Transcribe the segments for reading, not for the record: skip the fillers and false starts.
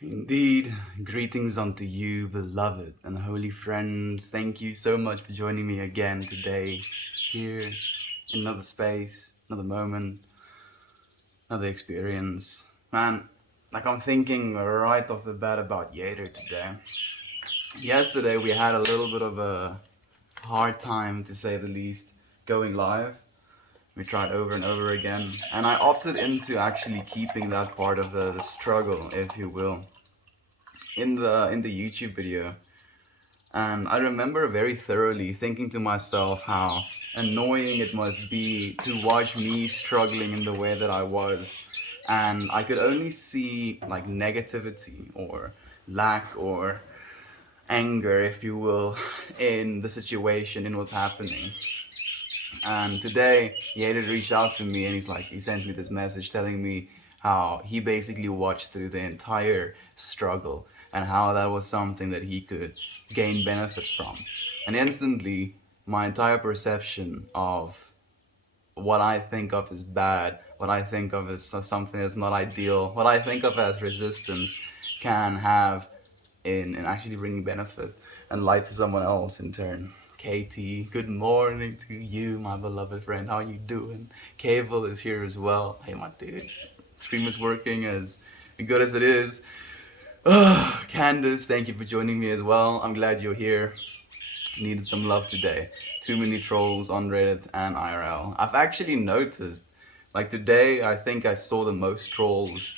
Indeed, greetings unto you, beloved and holy friends. Thank you so much for joining me again today, here in another space, another moment, another experience. Man, I'm thinking right off the bat about Yader today. Yesterday we had a little bit of a hard time, to say the least, going live. We tried over and over again, and I opted into actually keeping that part of the struggle, if you will, in the YouTube video. And I remember very thoroughly thinking to myself how annoying it must be to watch me struggling in the way that I was. And I could only see like negativity or lack or anger, if you will, in the situation, in what's happening. And today, he had reached out to me and he sent me this message telling me how he basically watched through the entire struggle and how that was something that he could gain benefit from. And instantly, my entire perception of what I think of as bad, what I think of as something that's not ideal, what I think of as resistance can have in actually bringing benefit and light to someone else in turn. Katie, good morning to you, my beloved friend. How are you doing? Cable is here as well. Hey, my dude. Stream is working as good as it is. Candace, thank you for joining me as well. I'm glad you're here. Needed some love today. Too many trolls on Reddit and IRL. I've actually noticed, like today, I think I saw the most trolls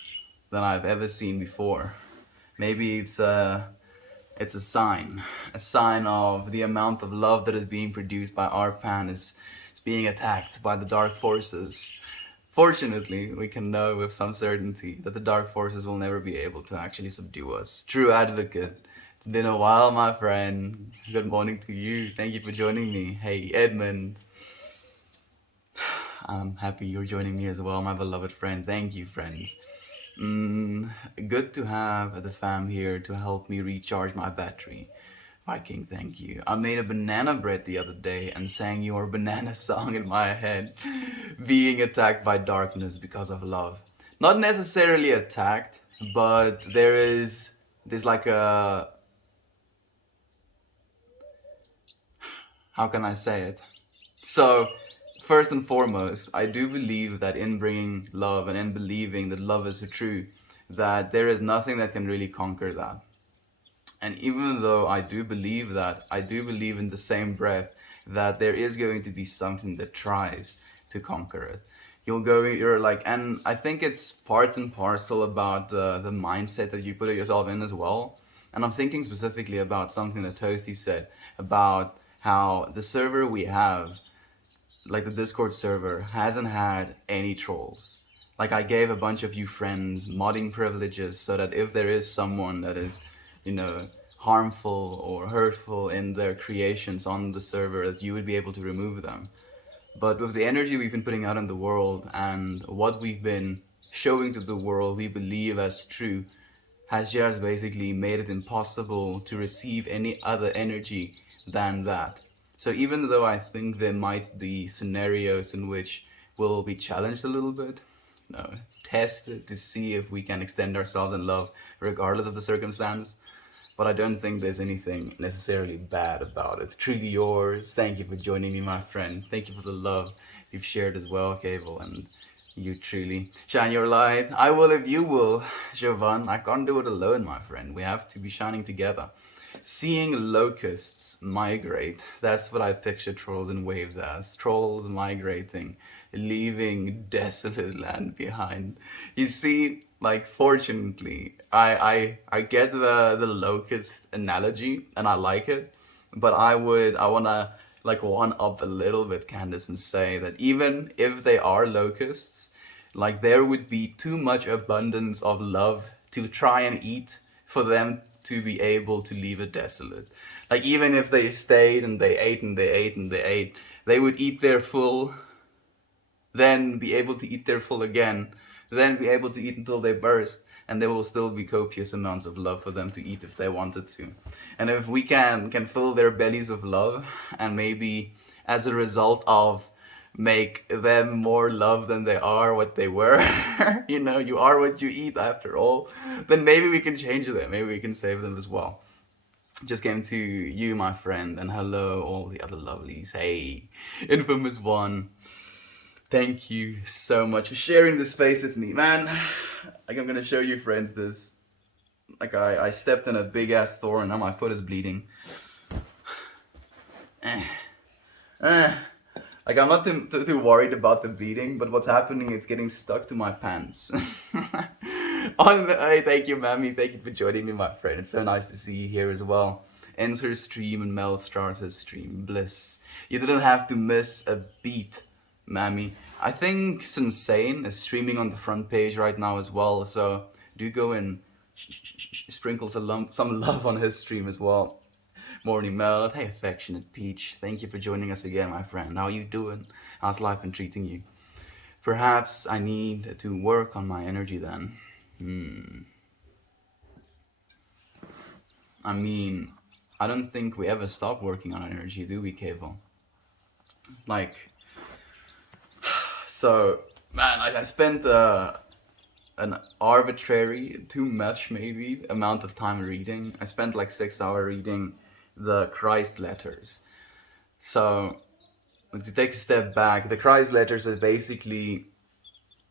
than I've ever seen before. Maybe it's a sign of the amount of love that is being produced by our pan is being attacked by the dark forces. Fortunately, we can know with some certainty that the dark forces will never be able to actually subdue us. True advocate. It's been a while, my friend. Good morning to you. Thank you for joining me. Hey, Edmund. I'm happy you're joining me as well, my beloved friend. Thank you, friends. Good to have the fam here to help me recharge my battery. Viking, thank you. I made a banana bread the other day and sang your banana song in my head. Being attacked by darkness because of love. Not necessarily attacked, but there's like a, how can I say it? So, first and foremost, I do believe that in bringing love and in believing that love is true, that there is nothing that can really conquer that. And even though I do believe that, I do believe in the same breath that there is going to be something that tries to conquer it. You're like, and I think it's part and parcel about the mindset that you put yourself in as well. And I'm thinking specifically about something that Toasty said about how the server we have, like the Discord server, hasn't had any trolls. Like I gave a bunch of you friends modding privileges so that if there is someone that is, you know, harmful or hurtful in their creations on the server, that you would be able to remove them. But with the energy we've been putting out in the world and what we've been showing to the world we believe as true has just basically made it impossible to receive any other energy than that. So even though I think there might be scenarios in which we'll be challenged a little bit, tested to see if we can extend ourselves in love regardless of the circumstance, but I don't think there's anything necessarily bad about it. Truly yours. Thank you for joining me, my friend. Thank you for the love you've shared as well, Cable, and you truly shine your light. I will if you will, Jovan. I can't do it alone, my friend. We have to be shining together. Seeing locusts migrate. That's what I picture trolls in waves as. Trolls migrating, leaving desolate land behind. You see, like fortunately, I get the locust analogy and I like it, but I wanna like one up a little bit, Candace, and say that even if they are locusts, like there would be too much abundance of love to try and eat for them to be able to leave it desolate. Like even if they stayed and they ate and they ate and they ate, they would eat their full, then be able to eat their full again, then be able to eat until they burst, and there will still be copious amounts of love for them to eat if they wanted to. And if we can fill their bellies with love, and maybe as a result of make them more loved than they are what they were. You are what you eat after all. Then maybe we can change them. Maybe we can save them as well. Just came to you, my friend, and hello, all the other lovelies. Hey, infamous one. Thank you so much for sharing this space with me, man. Like, I'm gonna show you, friends, this. Like, I stepped in a big ass thorn, now my foot is bleeding. Eh. Eh. Like, I'm not too worried about the bleeding, but what's happening, it's getting stuck to my pants. Hey, thank you, Mammy. Thank you for joining me, my friend. It's so nice to see you here as well. Ends her stream and Mel starts her stream. Bliss. You didn't have to miss a beat, Mammy. I think Sensane is streaming on the front page right now as well, so do go and sprinkle some love on his stream as well. Morning Mel, hey affectionate Peach, thank you for joining us again, my friend. How you doing? How's life been treating you? Perhaps I need to work on my energy then. I mean, I don't think we ever stop working on our energy, do we, Kevo? Like, so, man, I spent an arbitrary, too much maybe, amount of time reading. I spent like 6 hours reading the Christ letters. So, to take a step back, the Christ letters are basically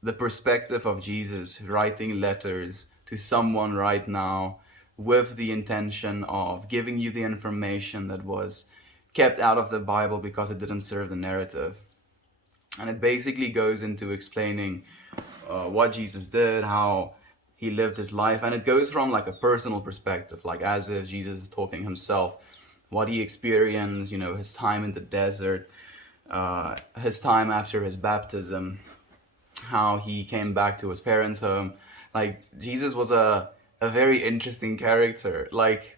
the perspective of Jesus writing letters to someone right now with the intention of giving you the information that was kept out of the Bible because it didn't serve the narrative. And it basically goes into explaining what Jesus did, how he lived his life, and it goes from like a personal perspective, like as if Jesus is talking himself, what he experienced, his time in the desert, his time after his baptism, how he came back to his parents' home. Like, Jesus was a very interesting character. Like,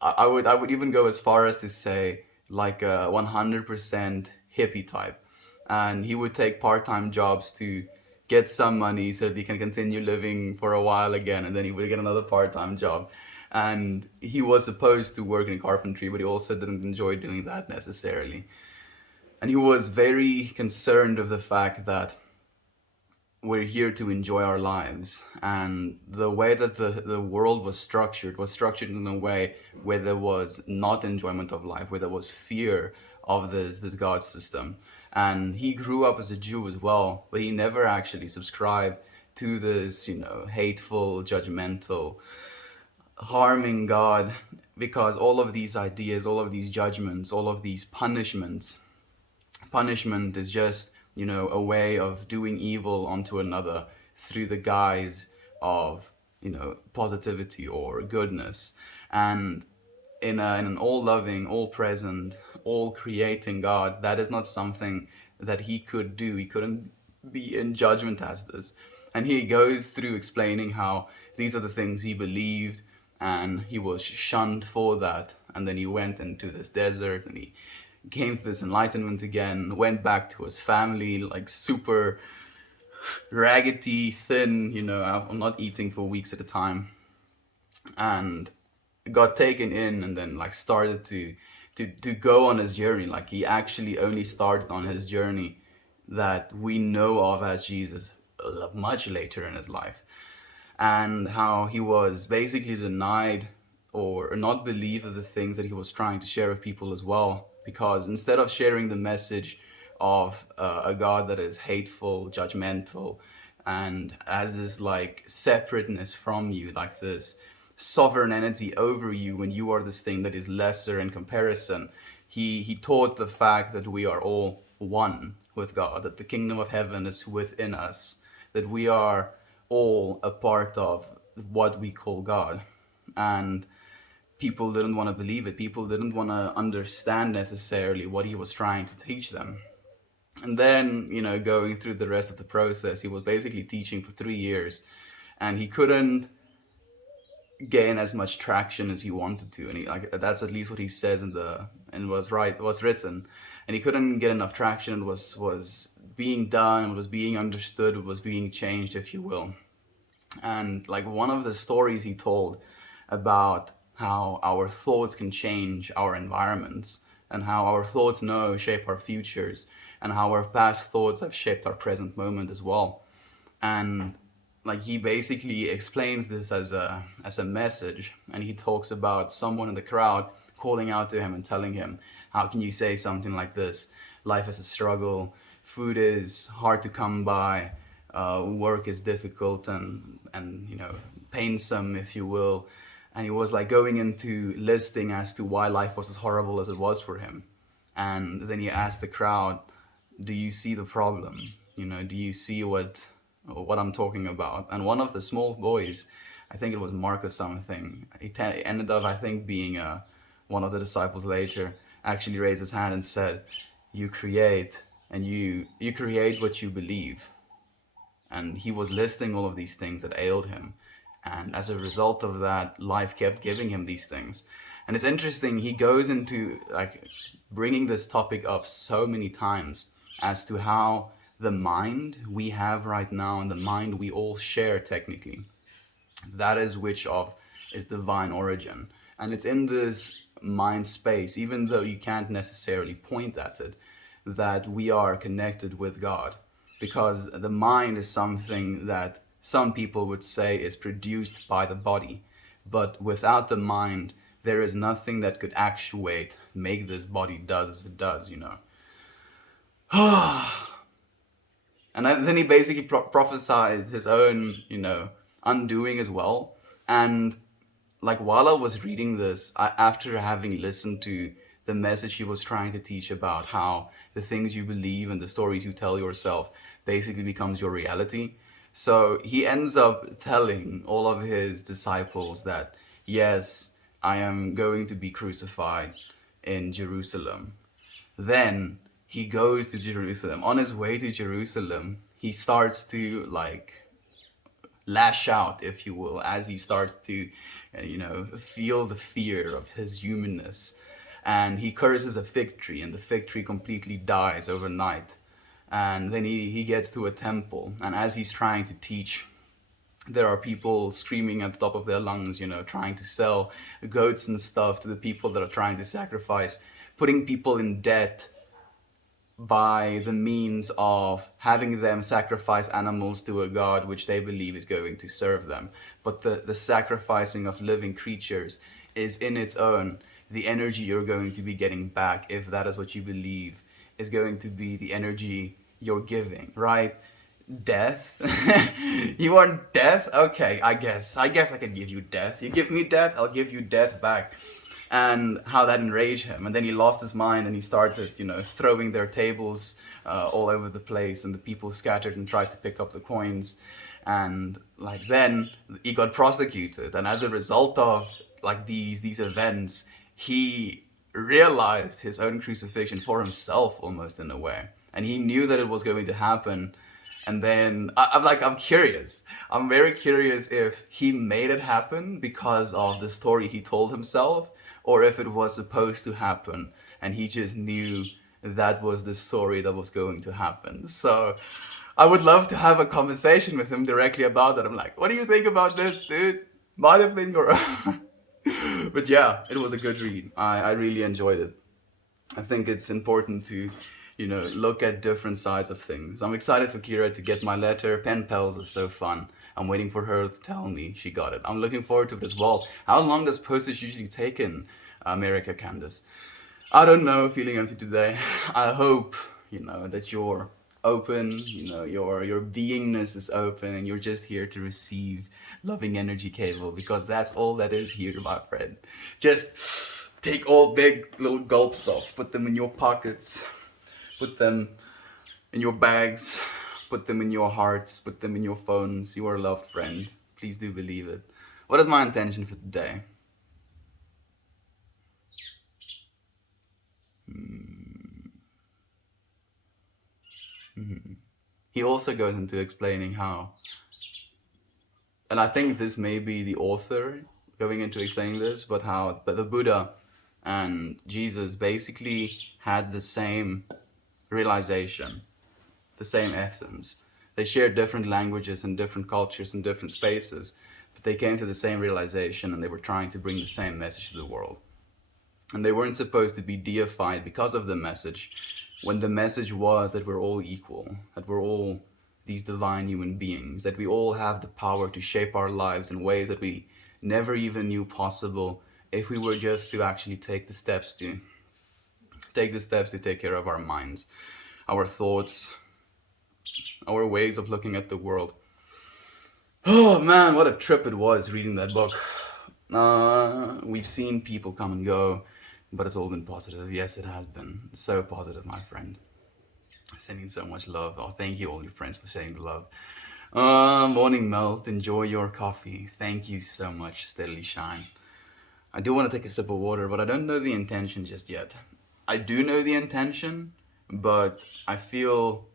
I would even go as far as to say like a 100% hippie type, and he would take part-time jobs to get some money so that he can continue living for a while again, and then he would get another part-time job. And he was supposed to work in carpentry, but he also didn't enjoy doing that necessarily. And he was very concerned of the fact that we're here to enjoy our lives, and the way that the world was structured in a way where there was not enjoyment of life, where there was fear of this God system. And he grew up as a Jew as well, but he never actually subscribed to this hateful, judgmental, harming God, because all of these ideas, all of these judgments, all of these punishment is just a way of doing evil onto another through the guise of positivity or goodness. And in an all-loving, all-present, all-creating God, that is not something that he could do. He couldn't be in judgment as this. And he goes through explaining how these are the things he believed, and he was shunned for that. And then he went into this desert, and he came to this enlightenment again, went back to his family, like super raggedy, thin, I'm not eating for weeks at a time, and got taken in, and then like started to go on his journey. Like, he actually only started on his journey that we know of as Jesus much later in his life, and how he was basically denied or not believe of the things that he was trying to share with people as well, because instead of sharing the message of a God that is hateful, judgmental, and has this like separateness from you, like this sovereign entity over you when you are this thing that is lesser in comparison, he taught the fact that we are all one with God, that the kingdom of heaven is within us, that we are all a part of what we call God. And people didn't want to believe it. People didn't want to understand necessarily what he was trying to teach them. And then, going through the rest of the process, he was basically teaching for 3 years, and he couldn't gain as much traction as he wanted to. And that's at least what he says and was written. And he couldn't get enough traction. It was being done, it was being understood, it was being changed, if you will. And like, one of the stories he told about how our thoughts can change our environments, and how our thoughts shape our futures, and how our past thoughts have shaped our present moment as well. And like he basically explains this as a message, and he talks about someone in the crowd calling out to him and telling him, how can you say something like this? Life is a struggle, food is hard to come by, work is difficult and painful, if you will. And he was like going into listing as to why life was as horrible as it was for him. And then he asked the crowd, do you see the problem? Do you see what I'm talking about? And one of the small boys, I think it was Mark or something, ended up, I think, being one of the disciples later, actually raised his hand and said, you create, and you create what you believe. And he was listing all of these things that ailed him, and as a result of that, life kept giving him these things. And it's interesting, he goes into like bringing this topic up so many times as to how the mind we have right now and the mind we all share technically, that is which of is divine origin. And it's in this mind space, even though you can't necessarily point at it, that we are connected with God. Because the mind is something that some people would say is produced by the body. But without the mind, there is nothing that could actuate, make this body does as it does, And then he basically prophesied his own, undoing as well. And like while I was reading this, after having listened to the message he was trying to teach about how the things you believe and the stories you tell yourself basically becomes your reality. So he ends up telling all of his disciples that, yes, I am going to be crucified in Jerusalem. Then he goes to Jerusalem. On his way to Jerusalem, he starts to like lash out, if you will, as he starts to, feel the fear of his humanness. And he curses a fig tree, and the fig tree completely dies overnight. And then he gets to a temple, and as he's trying to teach, there are people screaming at the top of their lungs, trying to sell goats and stuff to the people that are trying to sacrifice, putting people in debt by the means of having them sacrifice animals to a god which they believe is going to serve them. But the sacrificing of living creatures is in its own the energy you're going to be getting back, if that is what you believe, is going to be the energy you're giving, right? Death? You want death? Okay, I guess I can give you death. You give me death, I'll give you death back. And how that enraged him. And then he lost his mind and he started, throwing their tables all over the place, and the people scattered and tried to pick up the coins. And like then he got prosecuted. And as a result of like these events, he realized his own crucifixion for himself, almost in a way. And he knew that it was going to happen. And then I'm curious. I'm very curious if he made it happen because of the story he told himself, or if it was supposed to happen and he just knew that was the story that was going to happen. So I would love to have a conversation with him directly about that. I'm like, what do you think about this, dude? Might have been your... But yeah, it was a good read. I really enjoyed it. I think it's important to, look at different sides of things. I'm excited for Kira to get my letter. Pen pals are so fun. I'm waiting for her to tell me she got it. I'm looking forward to it as well. How long does postage usually take in America, Candace? I don't know, feeling empty today. I hope, that you're open, your beingness is open and you're just here to receive loving energy cable, because that's all that is here, my friend. Just take all big little gulps off, put them in your pockets, put them in your bags, put them in your hearts, put them in your phones. You are a loved friend. Please do believe it. What is my intention for today? He also goes into explaining how, and I think this may be the author going into explaining this, but how the Buddha and Jesus basically had the same realization, the same essence. They shared different languages and different cultures and different spaces, but they came to the same realization and they were trying to bring the same message to the world. And they weren't supposed to be deified because of the message. when the message was that we're all equal, that we're all these divine human beings, that we all have the power to shape our lives in ways that we never even knew possible if we were just to actually take the steps to take care of our minds, our thoughts, our ways of looking at the world. Oh man, what a trip it was reading that book. We've seen people come and go, but it's all been positive. Yes, it has been. So positive, my friend. Sending so much love. Oh, thank you, all your friends, for sending the love. Morning melt. Enjoy your coffee. Thank you so much, Steadily Shine. I do want to take a sip of water, but I don't know the intention just yet. I do know the intention, but I feel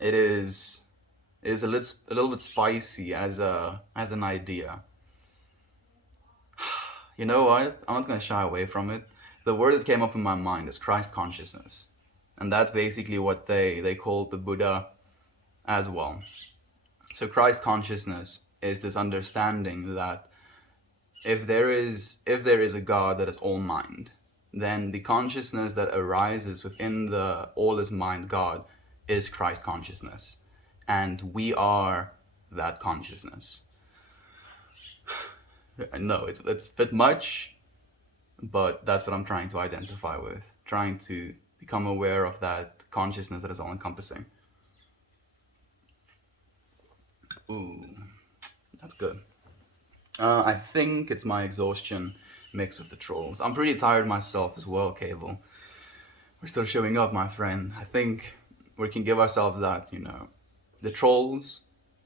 it is a little bit spicy as an idea. You know what? I'm not gonna shy away from it. The word that came up in my mind is Christ consciousness, and that's basically what they called the Buddha as well. So Christ consciousness is this understanding that if there is a God that is all mind, then the consciousness that arises within the all is mind God is Christ consciousness, and we are that consciousness. I know it's a bit much, but that's what I'm trying to identify with, trying to become aware of that consciousness that is all encompassing. Ooh, that's good. I think it's my exhaustion mixed with the trolls. I'm pretty tired myself as well, Cable. We're still showing up, my friend. I think we can give ourselves that. The trolls,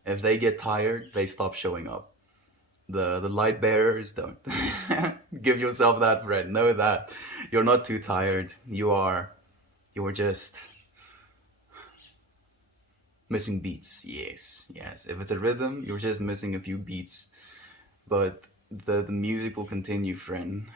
if they get tired, they stop showing up. The light bearers don't. Give yourself that, friend. Know that you're not too tired. You are just missing beats. Yes, yes. If it's a rhythm, you're just missing a few beats. But the music will continue, friend.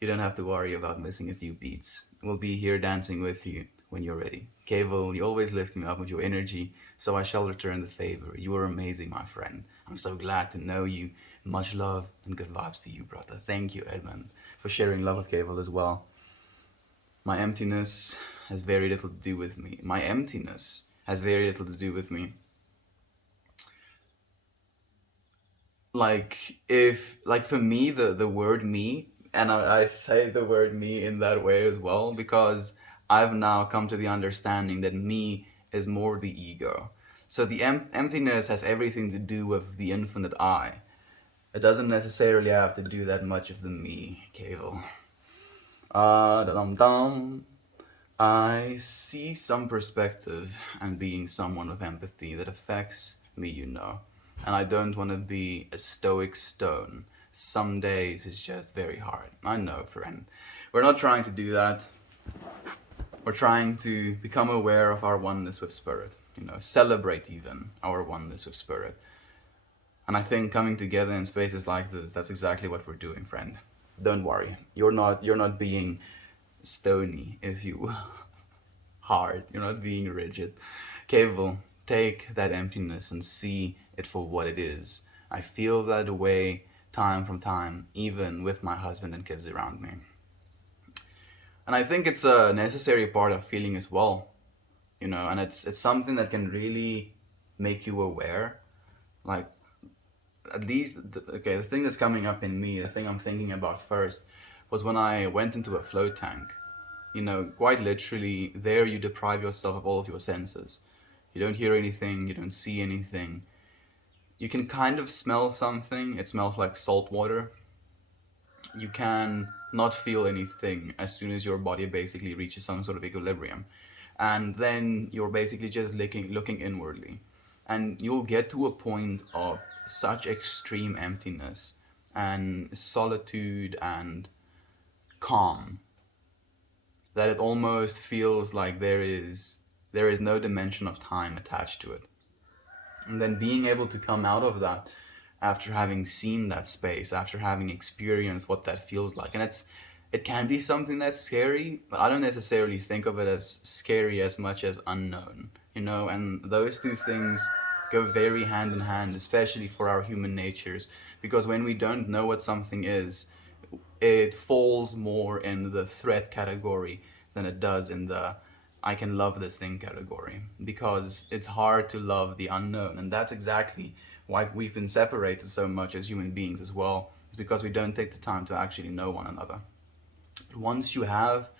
You don't have to worry about missing a few beats. We'll be here dancing with you when you're ready. Cable, you always lift me up with your energy, so I shall return the favor. You are amazing, my friend. I'm so glad to know you. Much love and good vibes to you, brother. Thank you, Edmund, for sharing love with Cable as well. My emptiness has very little to do with me. My emptiness has very little to do with me. Like for me, the word me, and I say the word me in that way as well, because I've now come to the understanding that me is more the ego. So the emptiness has everything to do with the infinite I. It doesn't necessarily have to do that much of the me, Cable. Dum dum. I see some perspective and being someone with empathy that affects me. And I don't want to be a stoic stone. Some days it's just very hard. I know, friend. We're not trying to do that. We're trying to become aware of our oneness with spirit. Celebrate even our oneness with spirit. And I think coming together in spaces like this, that's exactly what we're doing, friend. Don't worry. You're not being stony, if you will. Hard. You're not being rigid. Capable. Take that emptiness and see it for what it is. I feel that way time from time, even with my husband and kids around me. And I think it's a necessary part of feeling as well. And it's something that can really make you aware. Like, at least, the thing that's coming up in me, the thing I'm thinking about first, was when I went into a float tank. Quite literally, there you deprive yourself of all of your senses. You don't hear anything, you don't see anything. You can kind of smell something, it smells like salt water. You can not feel anything as soon as your body basically reaches some sort of equilibrium. And then you're basically just looking inwardly. And you'll get to a point of such extreme emptiness and solitude and calm that it almost feels like there is no dimension of time attached to it. And then being able to come out of that after having seen that space, after having experienced what that feels like. And it can be something that's scary, but I don't necessarily think of it as scary as much as unknown. And those two things go very hand in hand, especially for our human natures, because when we don't know what something is, it falls more in the threat category than it does in the I can love this thing category, because it's hard to love the unknown. And that's exactly why we've been separated so much as human beings as well. It's because we don't take the time to actually know one another. But once you have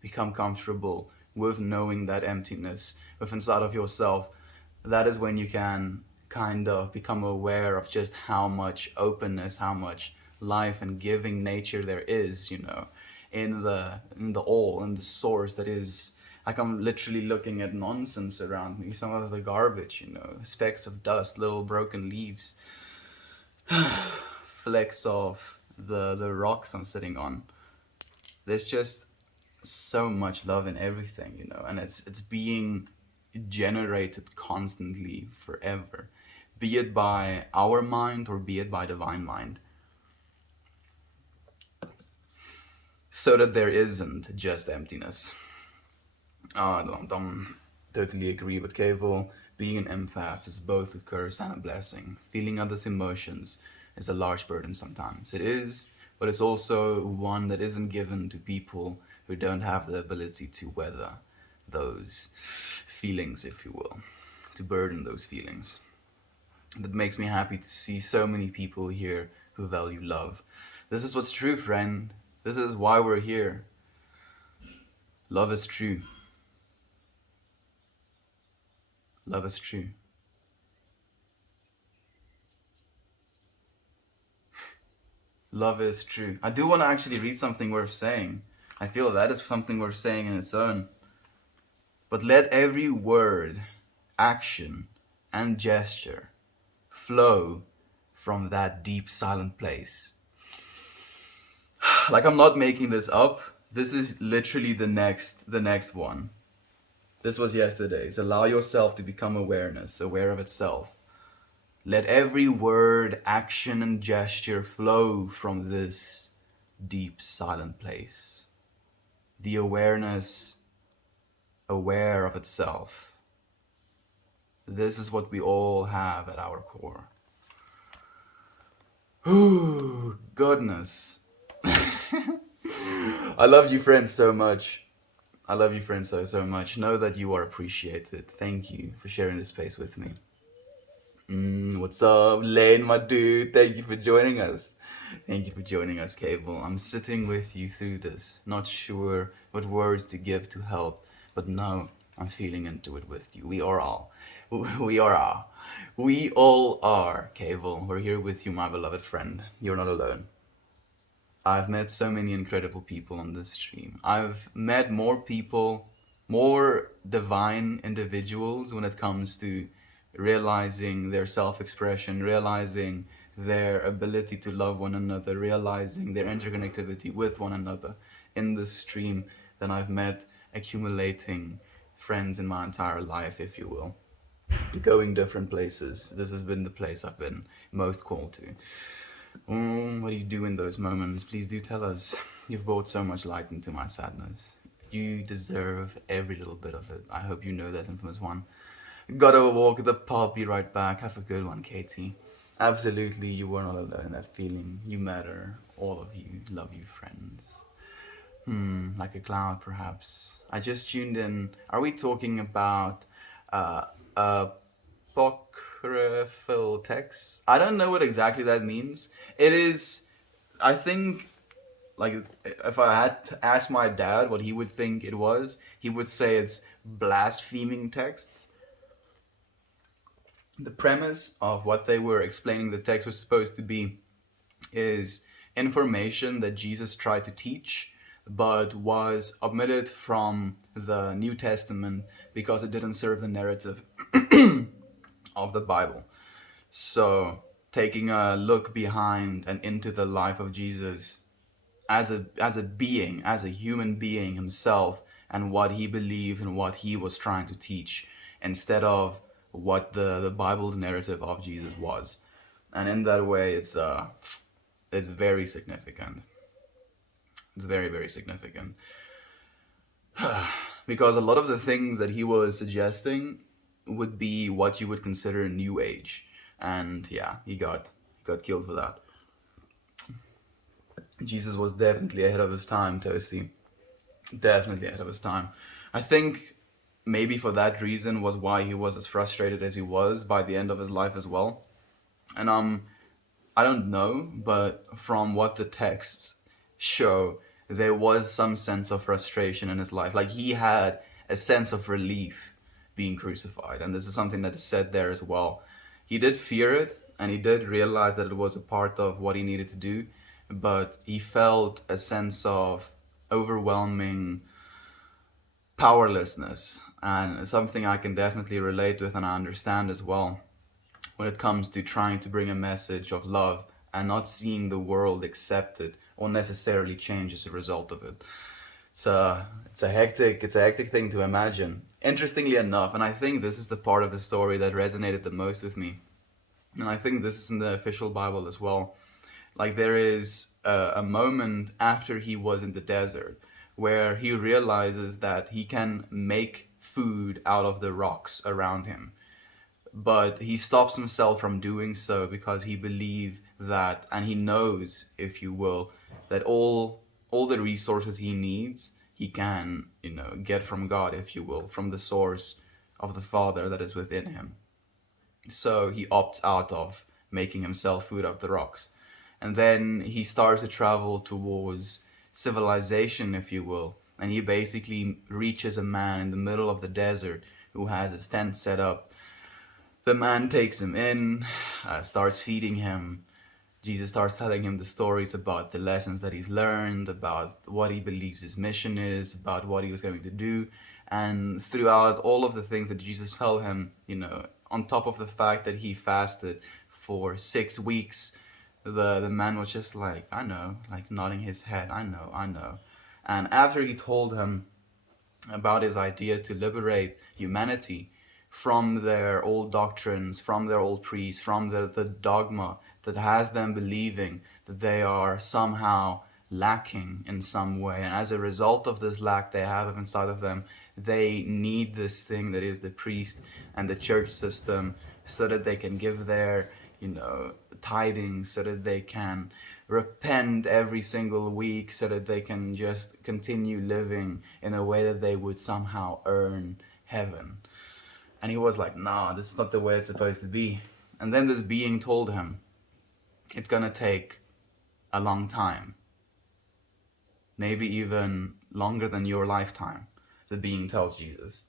become comfortable with knowing that emptiness within inside of yourself, that is when you can kind of become aware of just how much openness, how much life and giving nature there is, in the all, in the source that is. Like, I'm literally looking at nonsense around me, some of the garbage, specks of dust, little broken leaves, flecks of the rocks I'm sitting on. There's just so much love in everything, and it's being generated constantly forever, be it by our mind or be it by divine mind, so that there isn't just emptiness. I totally agree with Cable. Being an empath is both a curse and a blessing. Feeling others' emotions is a large burden sometimes. It is, but it's also one that isn't given to people who don't have the ability to weather those feelings, if you will, to burden those feelings. That makes me happy to see so many people here who value love. This is what's true, friend. This is why we're here. Love is true. Love is true. Love is true. I do want to actually read something worth saying. I feel that is something worth saying in its own. But let every word, action, and gesture flow from that deep silent place. Like, I'm not making this up. This is literally the next one. This was yesterday's. Allow yourself to become aware of itself. Let every word, action, and gesture flow from this deep silent place. The awareness, aware of itself. This is what we all have at our core. Ooh, goodness. I love you, friends, so much. I love you, friends, so much. Know that you are appreciated. Thank you for sharing this space with me. What's up, Lane, my dude? Thank you for joining us. Thank you for joining us, Cable. I'm sitting with you through this, not sure what words to give to help, but no, I'm feeling into it with you. We are all. We are all. We all are, Cable. We're here with you, my beloved friend. You're not alone. I've met so many incredible people on this stream. I've met more people, more divine individuals when it comes to realizing their self-expression, realizing their ability to love one another, realizing their interconnectivity with one another in this stream than I've met accumulating friends in my entire life, if you will. Going different places. This has been the place I've been most called to. What do you do in those moments? Please do tell us. You've brought so much light into my sadness. You deserve every little bit of it. I hope you know that infamous one. Gotta walk the path, be right back. Have a good one, Katie. Absolutely, you were not alone in that feeling. You matter. All of you. Love you, friends. Like a cloud, perhaps. I just tuned in. Are we talking about apocryphal texts? I don't know what exactly that means. It is, I think, like, if I had to ask my dad what he would think it was, he would say it's blaspheming texts. The premise of what they were explaining the text was supposed to be is information that Jesus tried to teach but was omitted from the New Testament because it didn't serve the narrative of the Bible. So, taking a look behind and into the life of Jesus as a being, as a human being himself, and what he believed and what he was trying to teach, instead of what the Bible's narrative of Jesus was. And in that way, it's very significant. It's very, very significant. Because a lot of the things that he was suggesting would be what you would consider New Age. And yeah, he got killed for that. Jesus was definitely ahead of his time, Toasty. Definitely ahead of his time. I think maybe for that reason was why he was as frustrated as he was by the end of his life as well. And I don't know, but from what the texts show, there was some sense of frustration in his life. Like he had a sense of relief being crucified. And this is something that is said there as well. He did fear it, and he did realize that it was a part of what he needed to do, but he felt a sense of overwhelming powerlessness, and something I can definitely relate with and I understand as well when it comes to trying to bring a message of love and not seeing the world accept it or necessarily change as a result of it. It's a hectic thing to imagine. Interestingly enough, and I think this is the part of the story that resonated the most with me, and I think this is in the official Bible as well. Like there is a moment after he was in the desert where he realizes that he can make food out of the rocks around him, but he stops himself from doing so because he believes that, and he knows, if you will, that all the resources he needs he can, get from God, if you will, from the source of the Father that is within him. So he opts out of making himself food out of the rocks, and then he starts to travel towards civilization, if you will, and he basically reaches a man in the middle of the desert who has his tent set up. The man takes him in, starts feeding him. Jesus starts telling him the stories about the lessons that he's learned, about what he believes his mission is, about what he was going to do. And throughout all of the things that Jesus tell him, on top of the fact that he fasted for 6 weeks, the man was just like, I know, like nodding his head, I know, I know. And after he told him about his idea to liberate humanity from their old doctrines, from their old priests, from the dogma that has them believing that they are somehow lacking in some way. And as a result of this lack they have inside of them, they need this thing that is the priest and the church system so that they can give their, tidings, so that they can repent every single week, so that they can just continue living in a way that they would somehow earn heaven. And he was like, nah, this is not the way it's supposed to be. And then this being told him, it's gonna take a long time. Maybe even longer than your lifetime, the being tells Jesus.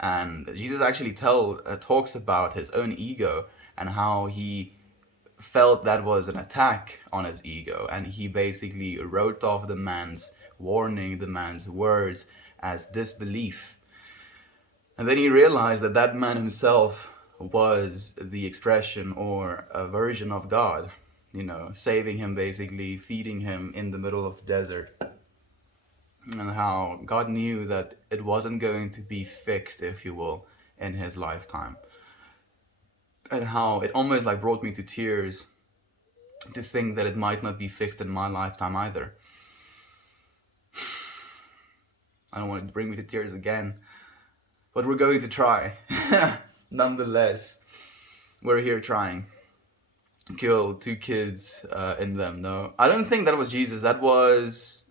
And Jesus actually talks about his own ego and how he felt that was an attack on his ego. And he basically wrote off the man's warning, the man's words, as disbelief. And then he realized that that man himself was the expression or a version of God, saving him, basically feeding him in the middle of the desert. And how God knew that it wasn't going to be fixed, if you will, in his lifetime. And how it almost like brought me to tears to think that it might not be fixed in my lifetime either. I don't want it to bring me to tears again, but we're going to try. Nonetheless, we're here trying. Kill 2 kids in them. No, I don't think that was Jesus. That was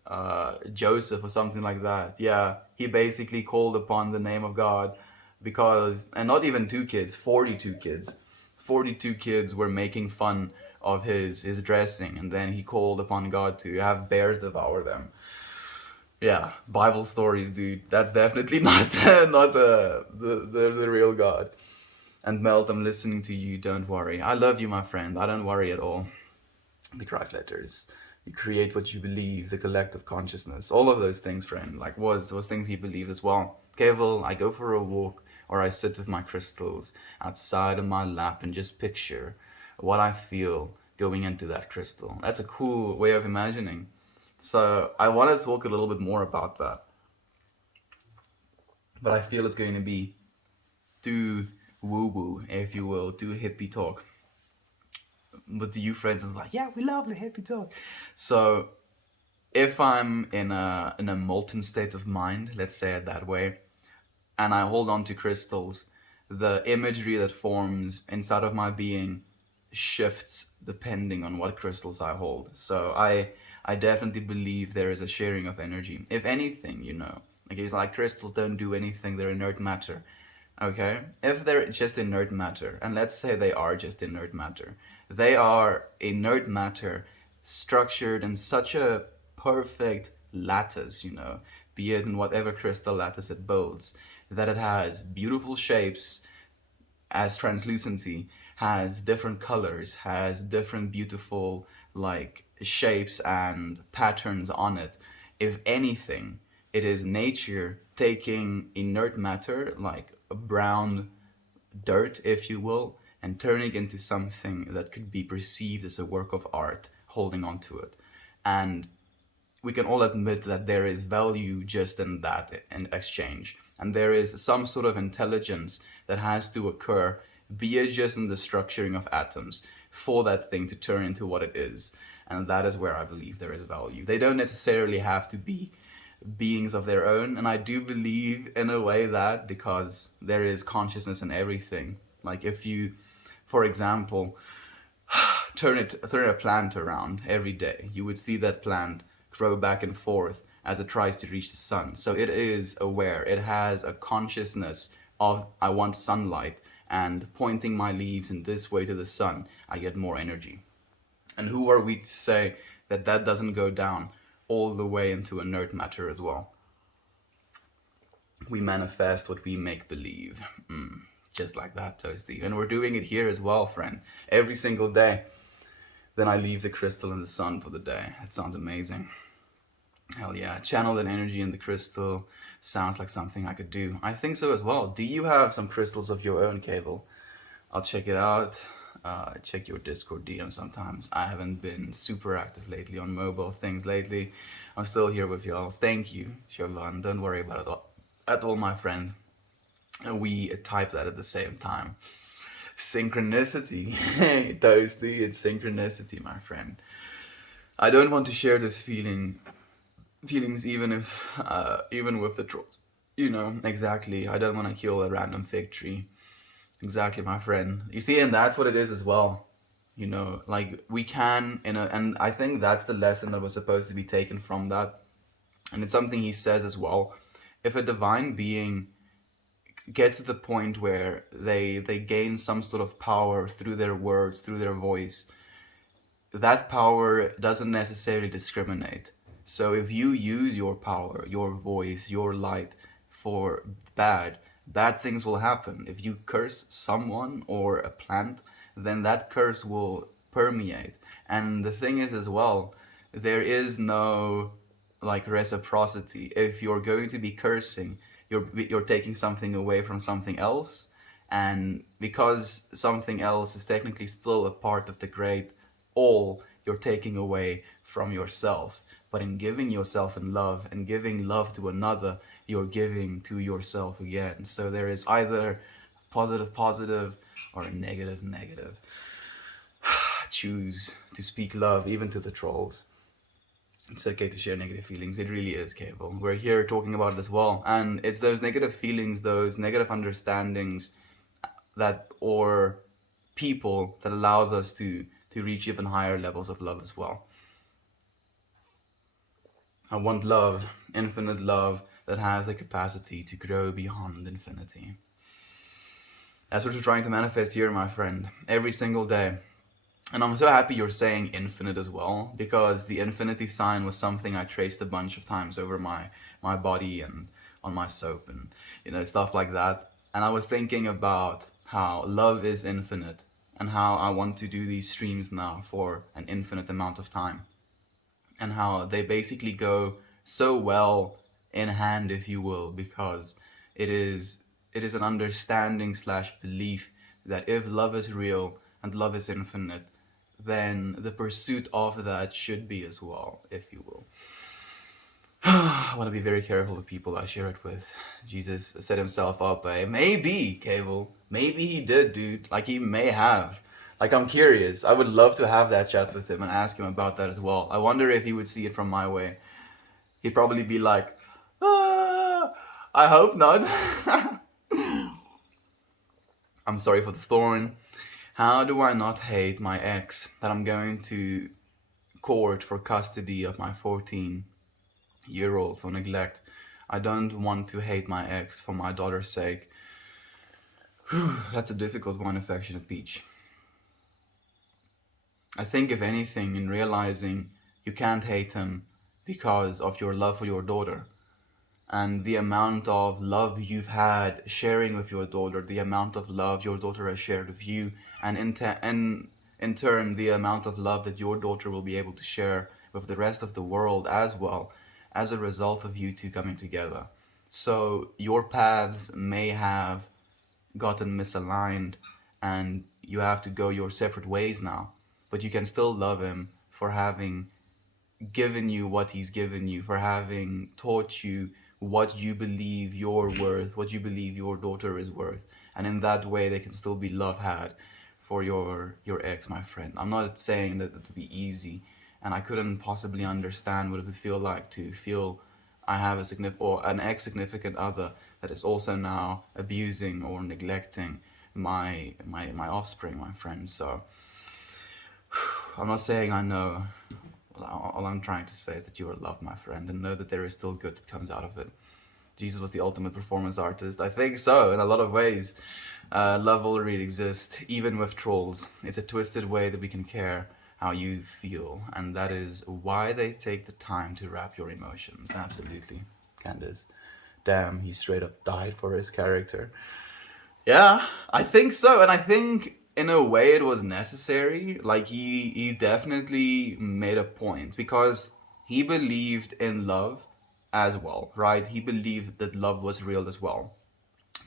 Joseph or something like that. Yeah, he basically called upon the name of God because, and not even 2 kids, 42 kids. 42 kids were making fun of his dressing, and then he called upon God to have bears devour them. Yeah, Bible stories, dude. That's definitely not the real God. And Melt, I'm listening to you. Don't worry. I love you, my friend. I don't worry at all. The Christ letters. You create what you believe, the collective consciousness. All of those things, friend. Like was those things you believe as well. Keval, I go for a walk or I sit with my crystals outside of my lap and just picture what I feel going into that crystal. That's a cool way of imagining. So I want to talk a little bit more about that. But I feel it's going to be too woo-woo, if you will, too hippie talk. But to you friends, it's like, yeah, we love the hippie talk. So if I'm in a molten state of mind, let's say it that way, and I hold on to crystals, the imagery that forms inside of my being shifts depending on what crystals I hold. So I definitely believe there is a sharing of energy. If anything, Like he's like, crystals don't do anything, they're inert matter. Okay? If they're just inert matter, and let's say they are just inert matter, they are inert matter structured in such a perfect lattice, be it in whatever crystal lattice it builds, that it has beautiful shapes as translucency, has different colors, has different beautiful like shapes and patterns on it. If anything, it is nature taking inert matter like a brown dirt, if you will, and turning into something that could be perceived as a work of art, holding on to it. And we can all admit that there is value just in that in exchange. And there is some sort of intelligence that has to occur, be it just in the structuring of atoms, for that thing to turn into what it is. And that is where I believe there is value. They don't necessarily have to be beings of their own. And I do believe in a way that because there is consciousness in everything. Like if you, for example, turn a plant around every day, you would see that plant grow back and forth as it tries to reach the sun. So it is aware. It has a consciousness of I want sunlight, and pointing my leaves in this way to the sun, I get more energy. And who are we to say that that doesn't go down all the way into inert matter as well? We manifest what we make believe. Just like that, Toasty. And we're doing it here as well, friend. Every single day. Then I leave the crystal in the sun for the day. It sounds amazing. Hell yeah. Channel that energy in the crystal. Sounds like something I could do. I think so as well. Do you have some crystals of your own, Cable? I'll check it out. Check your Discord DM sometimes. I haven't been super active lately on mobile things lately. I'm still here with y'all. Thank you, Siobhan. Don't worry about it at all, my friend. And we type that at the same time. Synchronicity. Toasty, it's synchronicity, my friend. I don't want to share this feelings even with the trolls. Exactly. I don't want to kill a random fig tree. Exactly, my friend. You see, and that's what it is as well. Like we can, and I think that's the lesson that was supposed to be taken from that. And it's something he says as well. If a divine being gets to the point where they gain some sort of power through their words, through their voice, that power doesn't necessarily discriminate. So if you use your power, your voice, your light for bad things will happen. If you curse someone or a plant, then that curse will permeate. And the thing is as well, there is no like reciprocity. If you're going to be cursing, you're taking something away from something else, and because something else is technically still a part of the great all, you're taking away from yourself. But in giving yourself in love and giving love to another, you're giving to yourself again. So there is either positive or a negative. Choose to speak love even to the trolls. It's okay to share negative feelings. It really is, Cable. We're here talking about it as well. And it's those negative feelings, those negative understandings that, or people, that allows us to reach even higher levels of love as well. I want love, infinite love, that has the capacity to grow beyond infinity. That's what we're trying to manifest here, my friend, every single day. And I'm so happy you're saying infinite as well, because the infinity sign was something I traced a bunch of times over my body and on my soap and stuff like that. And I was thinking about how love is infinite and how I want to do these streams now for an infinite amount of time, and how they basically go so well in hand, if you will, because it is an understanding / belief that if love is real and love is infinite, then the pursuit of that should be as well, if you will. I want to be very careful of people I share it with. Jesus set himself up. Maybe, Cable. Maybe he did, dude. Like, he may have. Like, I'm curious. I would love to have that chat with him and ask him about that as well. I wonder if he would see it from my way. He'd probably be like, I hope not. I'm sorry for the thorn. How do I not hate my ex that I'm going to court for custody of my 14-year-old for neglect? I don't want to hate my ex for my daughter's sake. That's a difficult one, Affectionate Peach. I think, if anything, in realizing you can't hate him because of your love for your daughter and the amount of love you've had sharing with your daughter, the amount of love your daughter has shared with you, and in turn, the amount of love that your daughter will be able to share with the rest of the world as well, as a result of you two coming together. So your paths may have gotten misaligned and you have to go your separate ways now, but you can still love him for having given you what he's given you, for having taught you what you believe you're worth, what you believe your daughter is worth. And in that way, there can still be love had for your ex, my friend. I'm not saying that it would be easy, and I couldn't possibly understand what it would feel like to feel I have a significant or an ex significant other that is also now abusing or neglecting my offspring, my friend. So I'm not saying I know. All I'm trying to say is that you are loved, my friend, and know that there is still good that comes out of it. Jesus was the ultimate performance artist. I think so, in a lot of ways. Love already exists, even with trolls. It's a twisted way that we can care how you feel, and that is why they take the time to wrap your emotions. Absolutely, Candace. Damn, he straight up died for his character. Yeah, I think so, and I think in a way it was necessary. Like he definitely made a point because he believed in love as well, right? He believed that love was real as well,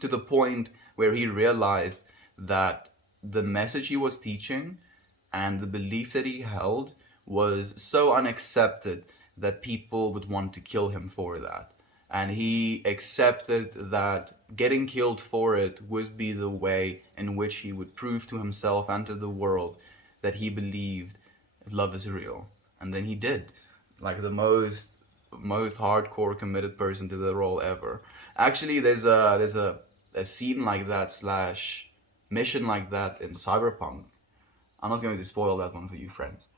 to the point where he realized that the message he was teaching and the belief that he held was so unaccepted that people would want to kill him for that. And he accepted that getting killed for it would be the way in which he would prove to himself and to the world that he believed love is real. And then he did. Like the most hardcore committed person to the role ever. Actually, there's a scene like that slash mission like that in Cyberpunk. I'm not going to spoil that one for you, friends.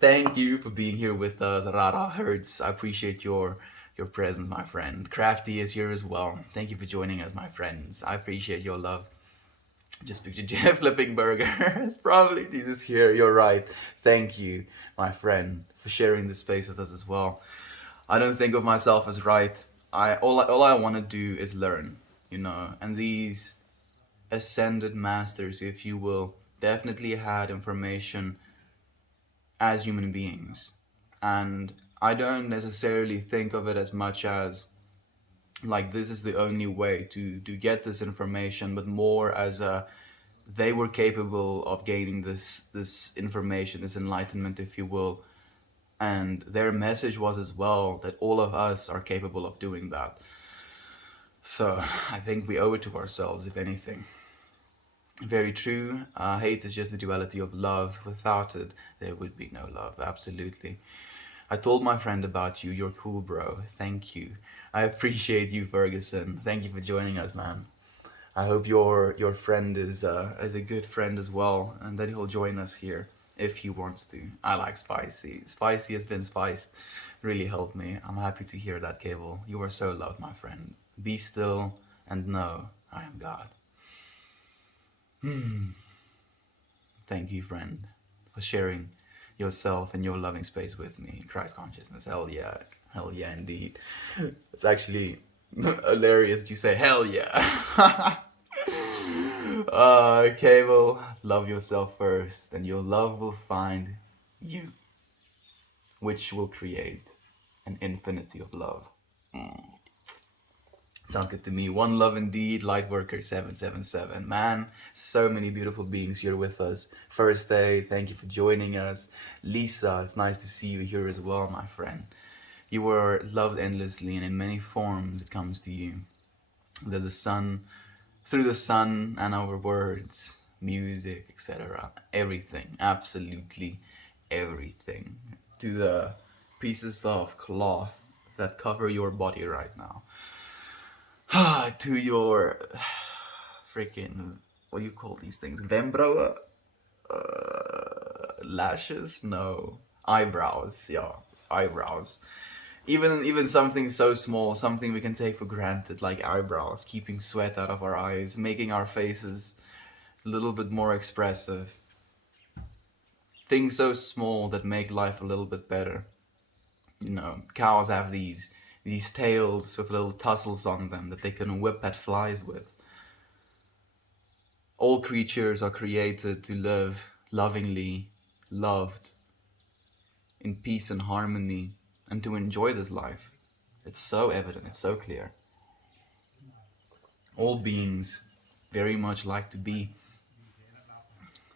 Thank you for being here with us, Rara Hertz. I appreciate your presence, my friend. Crafty is here as well. Thank you for joining us, my friends. I appreciate your love. Just picture Jeff flipping burgers. Probably Jesus here. You're right. Thank you, my friend, for sharing this space with us as well. I don't think of myself as right. All I want to do is learn, And these ascended masters, if you will, definitely had information as human beings. And I don't necessarily think of it as much as like this is the only way to get this information, but more as a they were capable of gaining this information, this enlightenment, if you will, and their message was as well that all of us are capable of doing that. So I think we owe it to ourselves, if anything. Very true. Hate is just the duality of love. Without it, there would be no love. Absolutely. I told my friend about you. You're cool, bro. Thank you. I appreciate you, Ferguson. Thank you for joining us, man. I hope your friend is a good friend as well, and that he'll join us here if he wants to. I like spicy. Spicy has been spiced. Really helped me. I'm happy to hear that, Cable. You are so loved, my friend. Be still and know I am God. Thank you, friend, for sharing yourself and your loving space with me. Christ consciousness. Hell yeah. Hell yeah, indeed. It's actually hilarious that you say hell yeah. Cable, love yourself first, and your love will find you, which will create an infinity of love. Sounds good to me. One love indeed, Lightworker 777. Man, so many beautiful beings here with us. First day, thank you for joining us. Lisa, it's nice to see you here as well, my friend. You were loved endlessly, and in many forms it comes to you. That the sun, through the sun and our words, music, etc. Everything, absolutely everything. To the pieces of cloth that cover your body right now. To your freaking, what do you call these things? Wenkbrauwen? Lashes? No. Eyebrows, yeah. Eyebrows. Even something so small, something we can take for granted, like eyebrows, keeping sweat out of our eyes, making our faces a little bit more expressive. Things so small that make life a little bit better. Cows have these tails with little tussles on them that they can whip at flies with. All creatures are created to live lovingly, loved, in peace and harmony, and to enjoy this life. It's so evident, it's so clear. All beings very much like to be.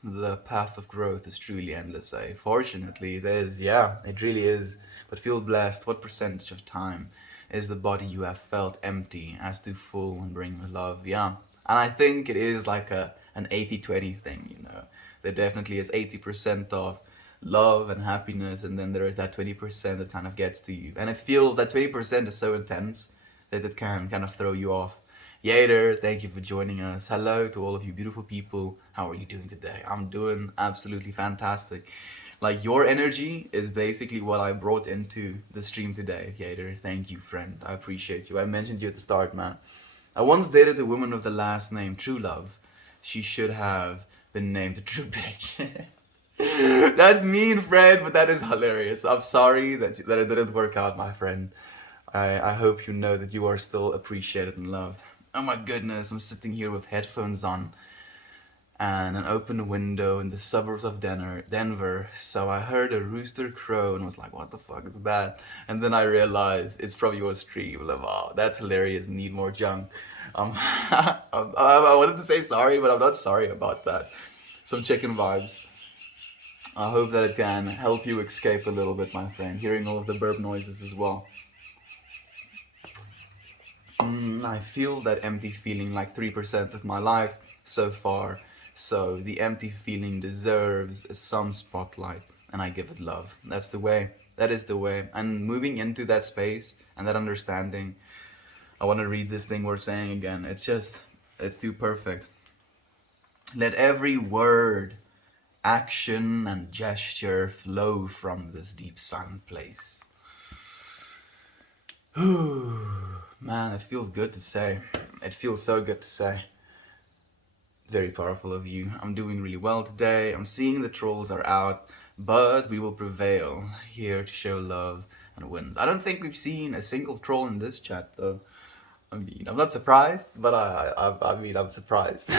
The path of growth is truly endless, eh? Fortunately, it is, yeah, it really is. But feel blessed. What percentage of time is the body you have felt empty as to full and bring with love? Yeah. And I think it is like an 80-20 thing. There definitely is 80% of love and happiness, and then there is that 20% that kind of gets to you. And it feels that 20% is so intense that it can kind of throw you off. Yader, thank you for joining us. Hello to all of you beautiful people. How are you doing today? I'm doing absolutely fantastic. Like, your energy is basically what I brought into the stream today, Yader. Thank you, friend. I appreciate you. I mentioned you at the start, man. I once dated a woman of the last name True Love. She should have been named True Bitch. That's mean, friend, but that is hilarious. I'm sorry that it didn't work out, my friend. I hope you know that you are still appreciated and loved. Oh my goodness, I'm sitting here with headphones on and an open window in the suburbs of Denver. So I heard a rooster crow and was like, what the fuck is that? And then I realized it's from your stream. Like, wow, that's hilarious. Need more junk. I wanted to say sorry, but I'm not sorry about that. Some chicken vibes. I hope that it can help you escape a little bit, my friend. Hearing all of the burp noises as well. I feel that empty feeling like 3% of my life so far. So the empty feeling deserves some spotlight, and I give it love. That's the way. That is the way. And moving into that space and that understanding, I want to read this thing we're saying again. It's too perfect. Let every word, action, and gesture flow from this deep silent place. Man, it feels good to say. It feels so good to say. Very powerful of you. I'm doing really well today. I'm seeing the trolls are out, but we will prevail. Here to show love and win. I don't think we've seen a single troll in this chat, though. I mean, I'm not surprised, but I'm surprised.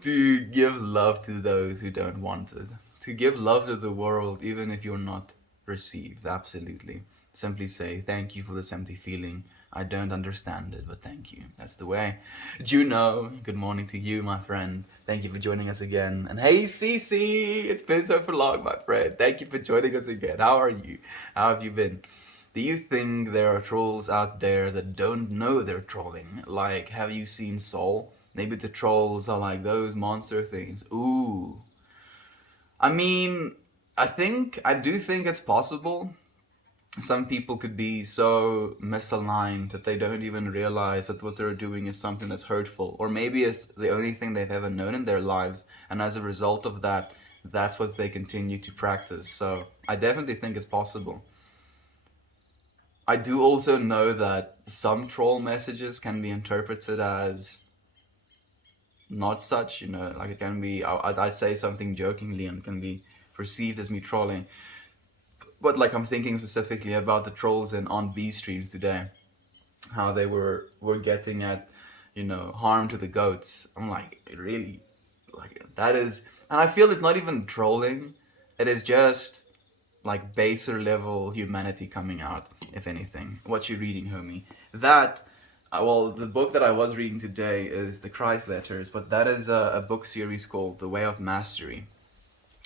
To give love to those who don't want it. To give love to the world, even if you're not received. Absolutely. Simply say, thank you for this empty feeling. I don't understand it, but thank you. That's the way. Juno, good morning to you, my friend. Thank you for joining us again. And hey, Cece, it's been so for long, my friend. Thank you for joining us again. How are you? How have you been? Do you think there are trolls out there that don't know they're trolling? Like, have you seen Soul? Maybe the trolls are like those monster things. Ooh. I mean, I do think it's possible. Some people could be so misaligned that they don't even realize that what they're doing is something that's hurtful. Or maybe it's the only thing they've ever known in their lives. And as a result of that, that's what they continue to practice. So I definitely think it's possible. I do also know that some troll messages can be interpreted as not such, like it can be, I'd say something jokingly and can be perceived as me trolling. But like, I'm thinking specifically about the trolls in On B streams today, how they were getting at, harm to the goats. I'm like, really? Like, that is, and I feel it's not even trolling, it is just like baser level humanity coming out, if anything. What you reading, homie? That, well, the book that I was reading today is the Christ Letters, but that is a book series called The Way of Mastery.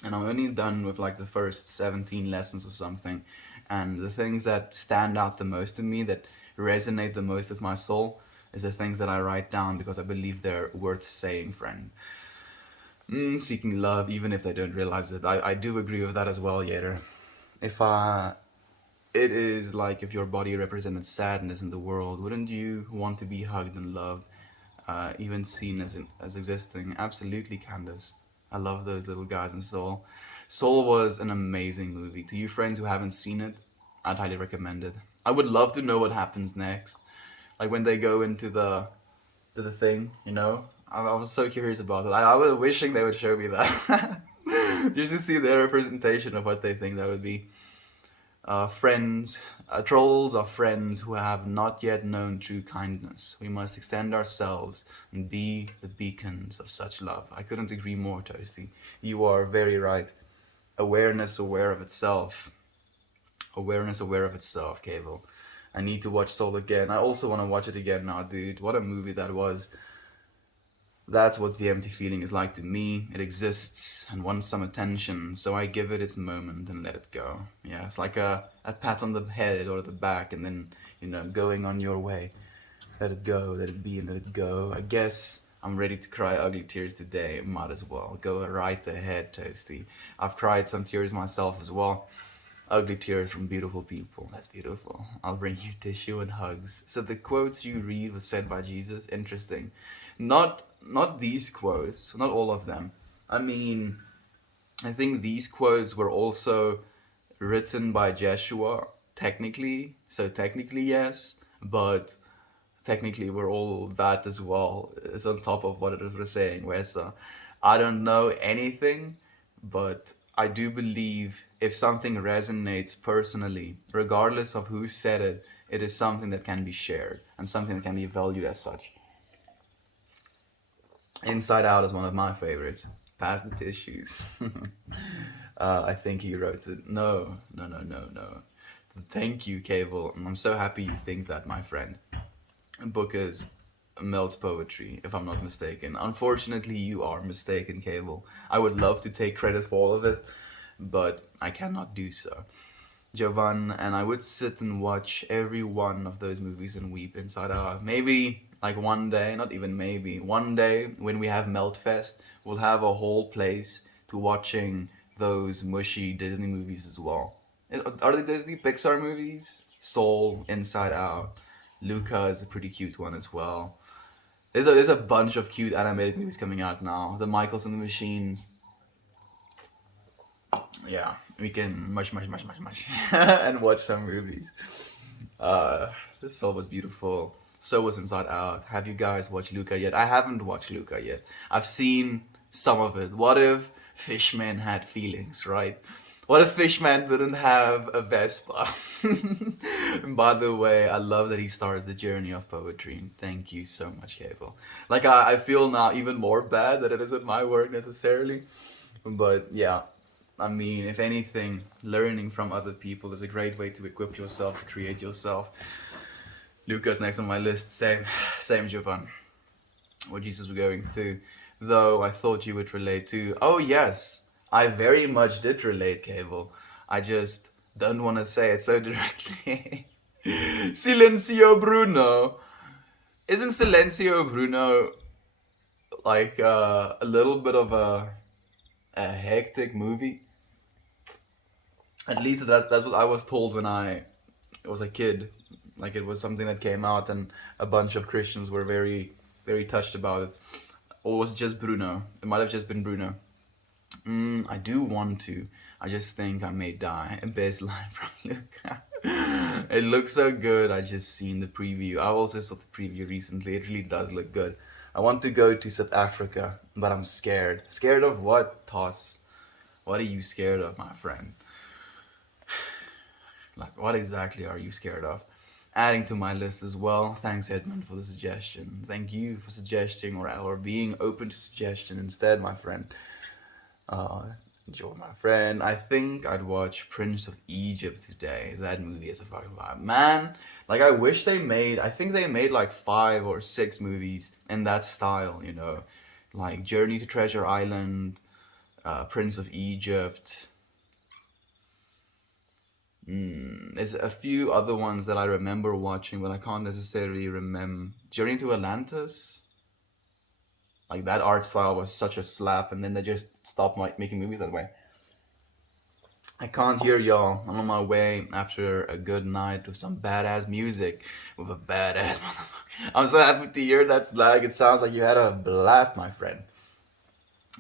And I'm only done with like the first 17 lessons or something. And the things that stand out the most to me, that resonate the most with my soul, is the things that I write down because I believe they're worth saying, friend. Seeking love, even if they don't realize it. I do agree with that as well, Yader. It is like if your body represented sadness in the world, wouldn't you want to be hugged and loved, even seen as existing? Absolutely, Candace. I love those little guys in Soul. Soul was an amazing movie. To you friends who haven't seen it, I'd highly recommend it. I would love to know what happens next, like when they go into the thing. I was so curious about it. I was wishing they would show me that, just to see their representation of what they think that would be. Friends, trolls are friends who have not yet known true kindness. We must extend ourselves and be the beacons of such love. I couldn't agree more, Toasty. You are very right. Awareness aware of itself. Awareness aware of itself, Cable. I need to watch Soul again. I also want to watch it again now, dude. What a movie that was. That's what the empty feeling is like to me. It exists and wants some attention, so I give it its moment and let it go. Yeah, it's like a pat on the head or the back, and then, going on your way. Let it go, let it be, and let it go. I guess I'm ready to cry ugly tears today. Might as well. Go right ahead, Toasty. I've cried some tears myself as well. Ugly tears from beautiful people. That's beautiful. I'll bring you tissue and hugs. So the quotes you read was said by Jesus. Interesting. Not these quotes. Not all of them. I mean, I think these quotes were also written by Joshua. Technically, so technically yes, but technically we're all that as well. It's on top of what it was saying. Where so, I don't know anything, but I do believe if something resonates personally, regardless of who said it, it is something that can be shared and something that can be valued as such. Inside Out is one of my favorites. Pass the tissues. I think he wrote it. No, no, no, no, no. Thank you, Cable. I'm so happy you think that, my friend. Booker's melts poetry, if I'm not mistaken. Unfortunately, you are mistaken, Cable. I would love to take credit for all of it, but I cannot do so. Jovan, and I would sit and watch every one of those movies and weep inside out. Maybe like one day, not even maybe, one day when we have Meltfest, we'll have a whole place to watching those mushy Disney movies as well. Are they Disney Pixar movies? Soul, Inside Out. Luca is a pretty cute one as well. There's a bunch of cute animated movies coming out now. The Michaels and the Machines. Yeah, we can much and watch some movies. The Soul was beautiful. So was Inside Out. Have you guys watched Luca yet? I haven't watched Luca yet. I've seen some of it. What if Fishman had feelings, right? What if Fishman didn't have a Vespa? By the way, I love that he started the journey of poetry. Thank you so much, Cable. Like, I feel now even more bad that it isn't my work necessarily. But yeah, I mean, if anything, learning from other people is a great way to equip yourself to create yourself. Lucas next on my list. Same, Jovan. What Jesus was going through. Though I thought you would relate too. Oh yes, I very much did relate, Cable. I just don't want to say it so directly. Silencio Bruno. Isn't Silencio Bruno like a little bit of a hectic movie? At least that's what I was told when I was a kid. Like it was something that came out, and a bunch of Christians were very, very touched about it. Or was it just Bruno? It might have just been Bruno. I do want to. I just think I may die. A best line from Luca. It looks so good. I just seen the preview. I also saw the preview recently. It really does look good. I want to go to South Africa, but I'm scared. Scared of what, Toss? What are you scared of, my friend? Like, what exactly are you scared of? Adding to my list as well. Thanks, Edmund, for the suggestion. Thank you for suggesting or being open to suggestion instead, my friend. Enjoy, my friend. I think I'd watch Prince of Egypt today. That movie is a fucking vibe. Man, like, I wish they made, I think they made like 5 or 6 movies in that style, like Journey to Treasure Island, Prince of Egypt. There's a few other ones that I remember watching, but I can't necessarily remember. Journey to Atlantis? Like, that art style was such a slap, and then they just stopped making movies that way. I can't hear y'all. I'm on my way after a good night with some badass music, with a badass motherfucker. I'm so happy to hear that slag. It sounds like you had a blast, my friend.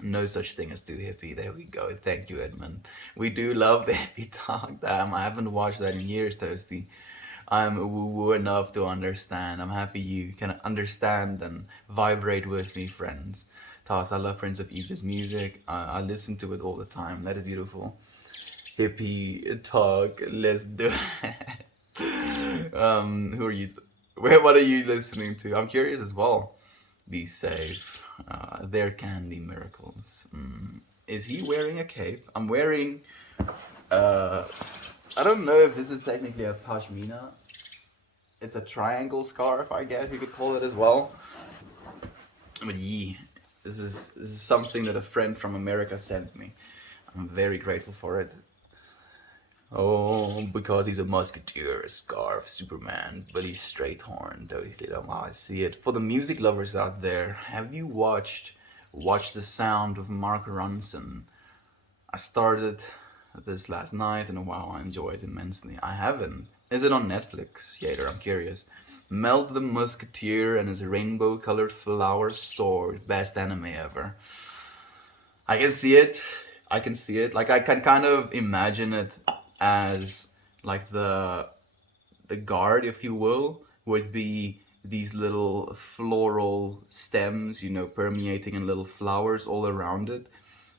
No such thing as too hippie. There we go. Thank you, Edmund. We do love the hippie talk. Damn, I haven't watched that in years, Toasty. I'm woo woo enough to understand. I'm happy you can understand and vibrate with me, friends. Toss, I love Prince of Egypt's music. I listen to it all the time. That is beautiful. Hippie talk. Let's do it. Who are you? What are you listening to? I'm curious as well. Be safe. There can be miracles. Is he wearing a cape? I'm wearing. Uh, I don't know if this is technically a pashmina. It's a triangle scarf, I guess you could call it as well. But yeah, this is something that a friend from America sent me. I'm very grateful for it. Oh, because he's a musketeer, a scarf, Superman, but he's straight horn. Totally don't know how I see it. For the music lovers out there, have you watched The Sound of Mark Ronson? I started this last night and wow, I enjoyed it immensely. I haven't. Is it on Netflix? Yater, I'm curious. Melt the Musketeer and his rainbow colored flower sword. Best anime ever. I can see it. I can see it. Like I can kind of imagine it as like the guard, if you will, would be these little floral stems, permeating in little flowers all around it.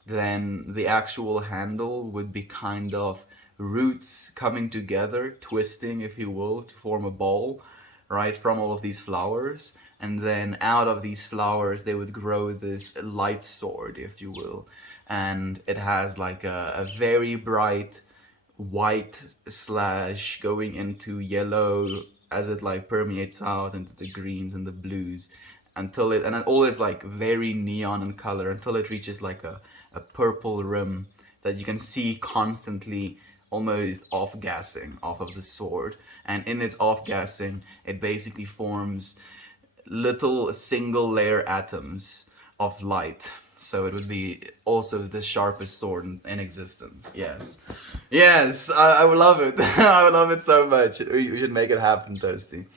Then the actual handle would be kind of roots coming together, twisting, if you will, to form a ball, right, from all of these flowers. And then out of these flowers, they would grow this light sword, if you will. And it has like a very bright white slash going into yellow as it like permeates out into the greens and the blues until it, and it all is like very neon in color until it reaches like a purple rim that you can see constantly almost off gassing off of the sword. And in its off gassing, it basically forms little single layer atoms of light. So it would be also the sharpest sword in existence. Yes. Yes, I would love it. I would love it so much. We should make it happen, Toasty.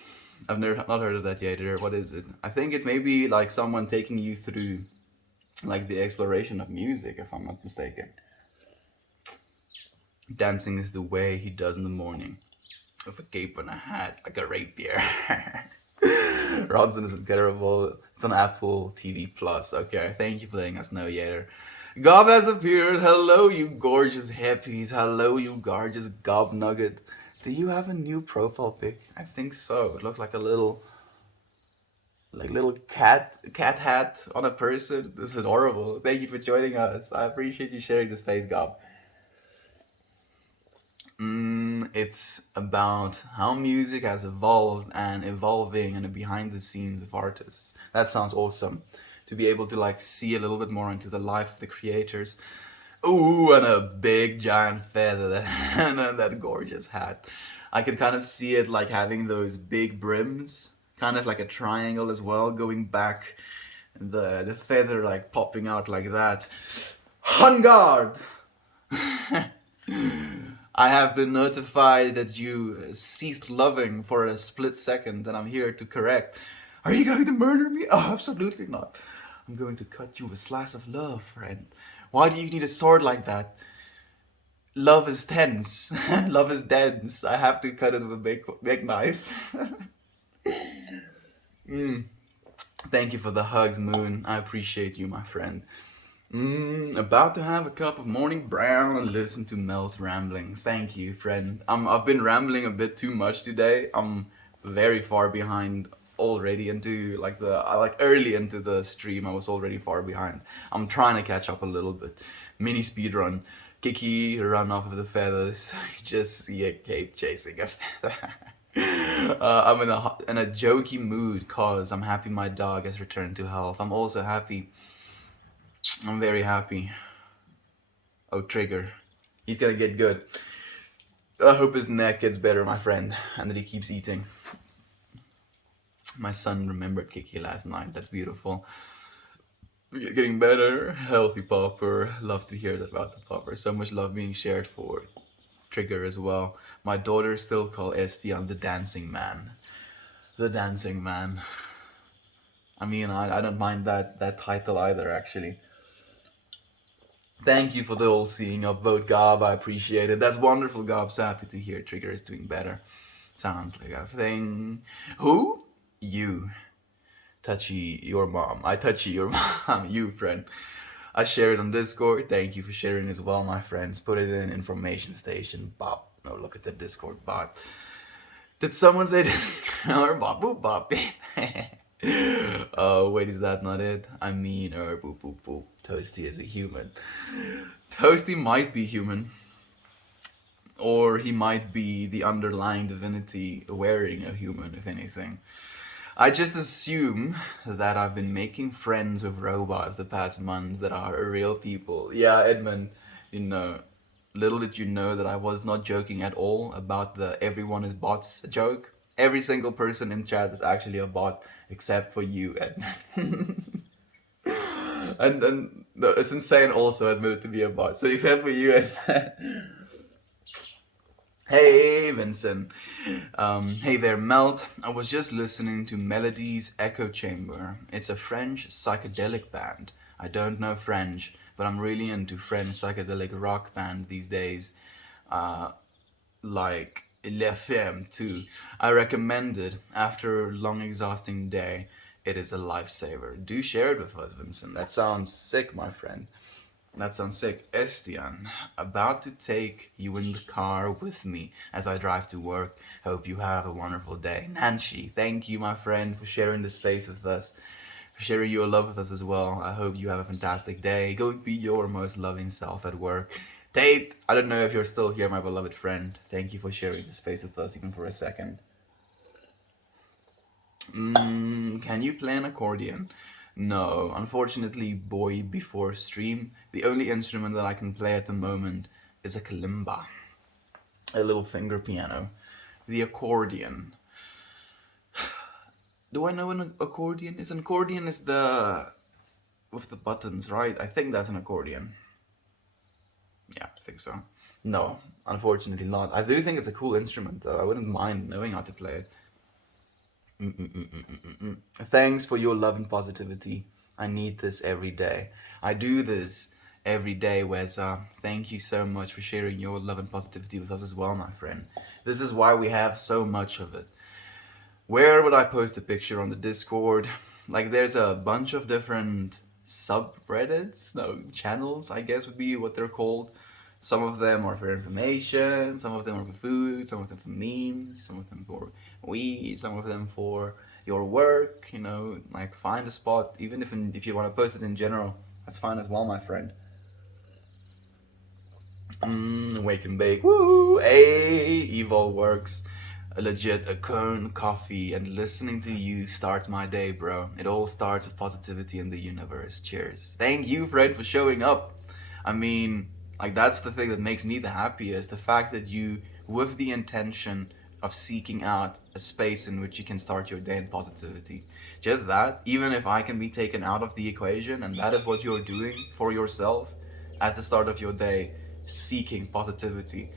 I've never not heard of that yet. What is it? I think it's maybe like someone taking you through like the exploration of music, if I'm not mistaken. Dancing is the way he does in the morning, with a cape and a hat, like a rapier. Ronson is incredible. It's on Apple TV Plus. Okay, thank you for letting us know, Yater. Gob has appeared. Hello, you gorgeous hippies. Hello, you gorgeous Gob Nugget. Do you have a new profile pic? I think so. It looks like a little cat hat on a person. This is adorable. Thank you for joining us. I appreciate you sharing this face, Gob. It's about how music has evolved and evolving and the behind the scenes of artists. That sounds awesome. To be able to like see a little bit more into the life of the creators. Ooh, and a big giant feather and that gorgeous hat. I can kind of see it like having those big brims, kind of like a triangle as well, going back, the feather like popping out like that. On guard! I have been notified that you ceased loving for a split second, and I'm here to correct. Are you going to murder me? Oh, absolutely not. I'm going to cut you with a slice of love, friend. Why do you need a sword like that? Love is tense. Love is dense. I have to cut it with a big knife. Thank you for the hugs, Moon. I appreciate you, my friend. About to have a cup of morning brown and listen to Mel's ramblings. Thank you, friend. I've been rambling a bit too much today. I'm very far behind already into like early into the stream. I was already far behind. I'm trying to catch up a little bit. Mini speed run. Kiki run off of the feathers. Just see a cape chasing a feather. I'm in a jokey mood cause I'm happy my dog has returned to health. I'm also happy. I'm very happy. Oh, Trigger. He's gonna get good. I hope his neck gets better, my friend, and that he keeps eating. My son remembered Kiki last night. That's beautiful. Getting better. Healthy Popper. Love to hear that about the Popper. So much love being shared for Trigger as well. My daughter still call Estian the Dancing Man. The Dancing Man. I mean, I don't mind that title either, actually. Thank you for the all seeing upvote, Gob. I appreciate it. That's wonderful, Gob. So happy to hear Trigger is doing better. Sounds like a thing. Who? You. Touchy your mom. I touchy your mom. You, friend. I share it on Discord. Thank you for sharing as well, my friends. Put it in information station. Bop. No, look at the Discord bot. Did someone say Discord? Bop boop bop. Oh, wait, is that not it? I mean, boop boop boop. Toasty is a human. Toasty might be human, or he might be the underlying divinity wearing a human, if anything. I just assume that I've been making friends with robots the past months that are real people. Yeah, Edmund, you know, little did you know that I was not joking at all about the everyone is bots joke. Every single person in chat is actually a bot except for you, Edmund. And it's insane also admitted to be a bot. So except for you, Edmund. Hey, Vincent. Hey there, Melt. I was just listening to Melody's Echo Chamber. It's a French psychedelic band. I don't know French, but I'm really into French psychedelic rock band these days. Like Les Femmes too. I recommend it after a long, exhausting day. It is a lifesaver. Do share it with us, Vincent. That sounds sick, my friend. That sounds sick. Estian, about to take you in the car with me as I drive to work. Hope you have a wonderful day. Nancy, thank you, my friend, for sharing the space with us, for sharing your love with us as well. I hope you have a fantastic day. Go be your most loving self at work. Tate, I don't know if you're still here, my beloved friend. Thank you for sharing the space with us, even for a second. Can you play an accordion? No, unfortunately, boy, before stream, the only instrument that I can play at the moment is a kalimba, a little finger piano. The accordion. Do I know what an accordion is? An accordion is the with the buttons, right? I think that's an accordion. Yeah, I think so. No, unfortunately not. I do think it's a cool instrument, though. I wouldn't mind knowing how to play it. Thanks for your love and positivity. I need this every day. I do this every day, Weza. Thank you so much for sharing your love and positivity with us as well, my friend. This is why we have so much of it. Where would I post a picture on the Discord? Like, there's a bunch of different subreddits, no, channels, I guess would be what they're called. Some of them are for information, some of them are for food, some of them for memes, some of them for weed, some of them for your work, like find a spot, even if you want to post it in general, that's fine as well, my friend. Wake and bake, woo, hey, Evil works. A legit a cone, coffee, and listening to you starts my day, bro. It all starts with positivity in the universe. Cheers. Thank you, Fred, for showing up. I mean, like, that's the thing that makes me the happiest. The fact that you, with the intention of seeking out a space in which you can start your day in positivity. Just that, even if I can be taken out of the equation, and that is what you're doing for yourself at the start of your day, seeking positivity.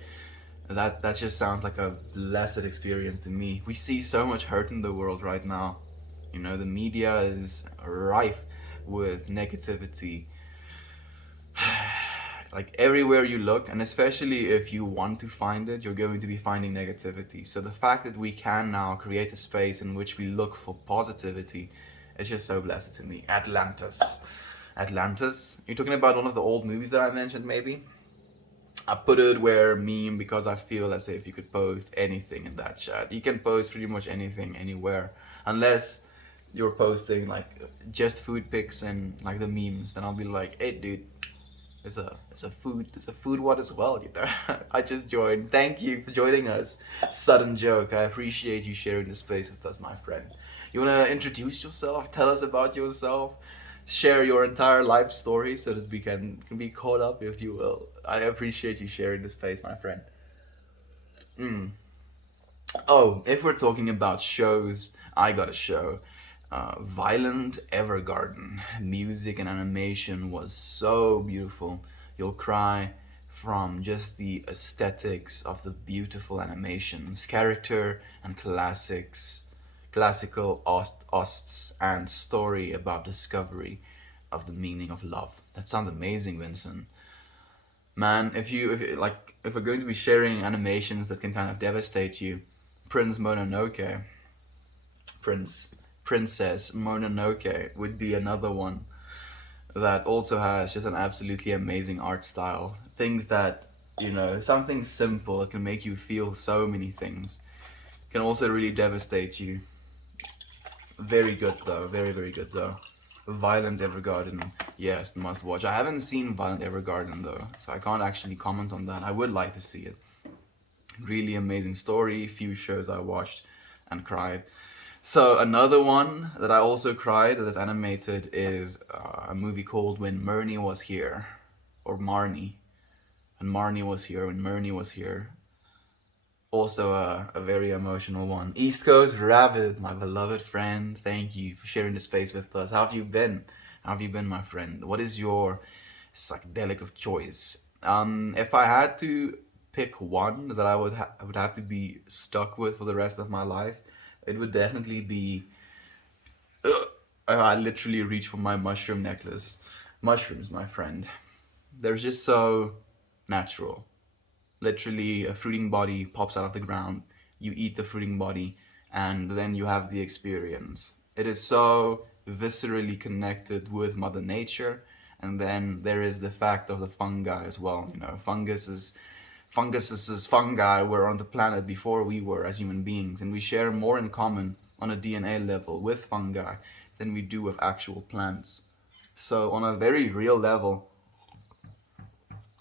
That just sounds like a blessed experience to me. We see so much hurt in the world right now. The media is rife with negativity. Like, everywhere you look, and especially if you want to find it, you're going to be finding negativity. So the fact that we can now create a space in which we look for positivity is just so blessed to me. Atlantis. Atlantis? You're talking about one of the old movies that I mentioned, maybe? I put it where meme because I feel as if you could post anything in that chat. You can post pretty much anything anywhere, unless you're posting like just food pics and like the memes. Then I'll be like, hey, dude, it's a food one as well. I just joined. Thank you for joining us. Sudden joke. I appreciate you sharing the space with us, my friend. You wanna introduce yourself? Tell us about yourself. Share your entire life story so that we can be caught up, if you will. I appreciate you sharing the space, my friend. Oh, if we're talking about shows, I got a show. Violent Evergarden. Music and animation was so beautiful. You'll cry from just the aesthetics of the beautiful animations, character and classical osts, and story about discovery of the meaning of love. That sounds amazing, Vincent. Man, if we're going to be sharing animations that can kind of devastate you, Prince Mononoke, Prince Princess Mononoke would be another one that also has just an absolutely amazing art style. Things that, something simple that can make you feel so many things can also really devastate you. Very good though, very very good though. Violent Evergarden, yes, must watch. I haven't seen Violent Evergarden though, so I can't actually comment on that. I would like to see it. Really amazing story. Few shows I watched and cried. So another one that I also cried that is animated is a movie called When Marnie Was Here, or Marnie. When Marnie Was Here, when Marnie Was here. Also a very emotional one. East Coast Rabbit, my beloved friend. Thank you for sharing the space with us. How have you been? How have you been, my friend? What is your psychedelic of choice? If I had to pick one that I would have to be stuck with for the rest of my life, it would definitely be. I literally reach for my mushroom necklace. Mushrooms, my friend. They're just so natural. Literally, a fruiting body pops out of the ground. You eat the fruiting body, and then you have the experience. It is so viscerally connected with Mother Nature, and then there is the fact of the fungi as well. Funguses, fungi were on the planet before we were as human beings, and we share more in common on a DNA level with fungi than we do with actual plants. So, on a very real level,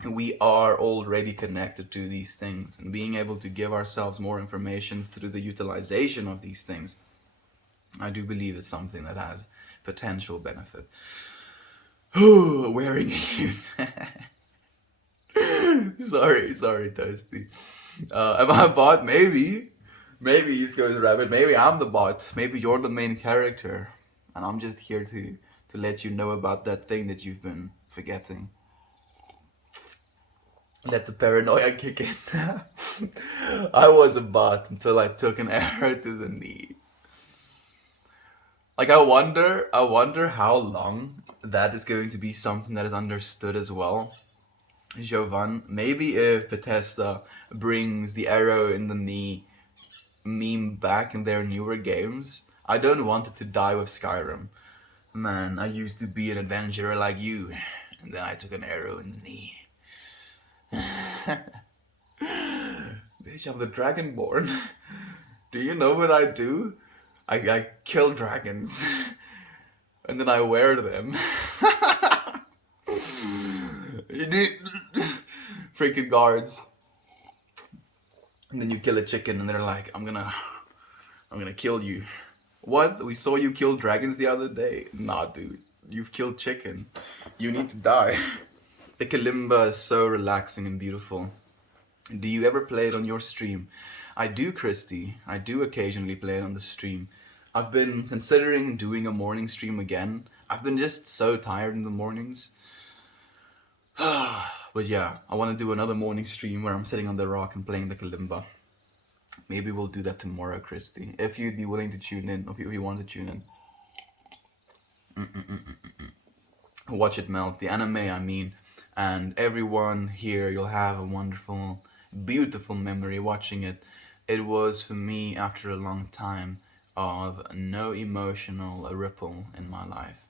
we are already connected to these things, and being able to give ourselves more information through the utilization of these things, I do believe it's something that has potential benefit. Wearing you. Sorry, Toasty. Am I a bot? Maybe East Coast Rabbit. Maybe I'm the bot. Maybe you're the main character, and I'm just here to let you know about that thing that you've been forgetting. Let the paranoia kick in. I was a bot until I took an arrow to the knee. Like I wonder how long that is going to be something that is understood as well. Jovan, maybe if Bethesda brings the arrow in the knee meme back in their newer games, I don't want it to die with Skyrim. Man, I used to be an adventurer like you, and then I took an arrow in the knee. Bitch, I'm the Dragonborn. Do you know what I do? I kill dragons. And then I wear them. You need freaking guards. And then you kill a chicken and they're like, I'm gonna kill you. What? We saw you kill dragons the other day. Nah, dude. You've killed chicken. You need to die. The kalimba is so relaxing and beautiful. Do you ever play it on your stream? I do, Christy. I do occasionally play it on the stream. I've been considering doing a morning stream again. I've been just so tired in the mornings. But yeah, I want to do another morning stream where I'm sitting on the rock and playing the kalimba. Maybe we'll do that tomorrow, Christy. If you'd be willing to tune in, if you want to tune in. Watch it melt, the anime, I mean. And everyone here, you'll have a wonderful, beautiful memory watching it. It was for me, after a long time, of no emotional ripple in my life.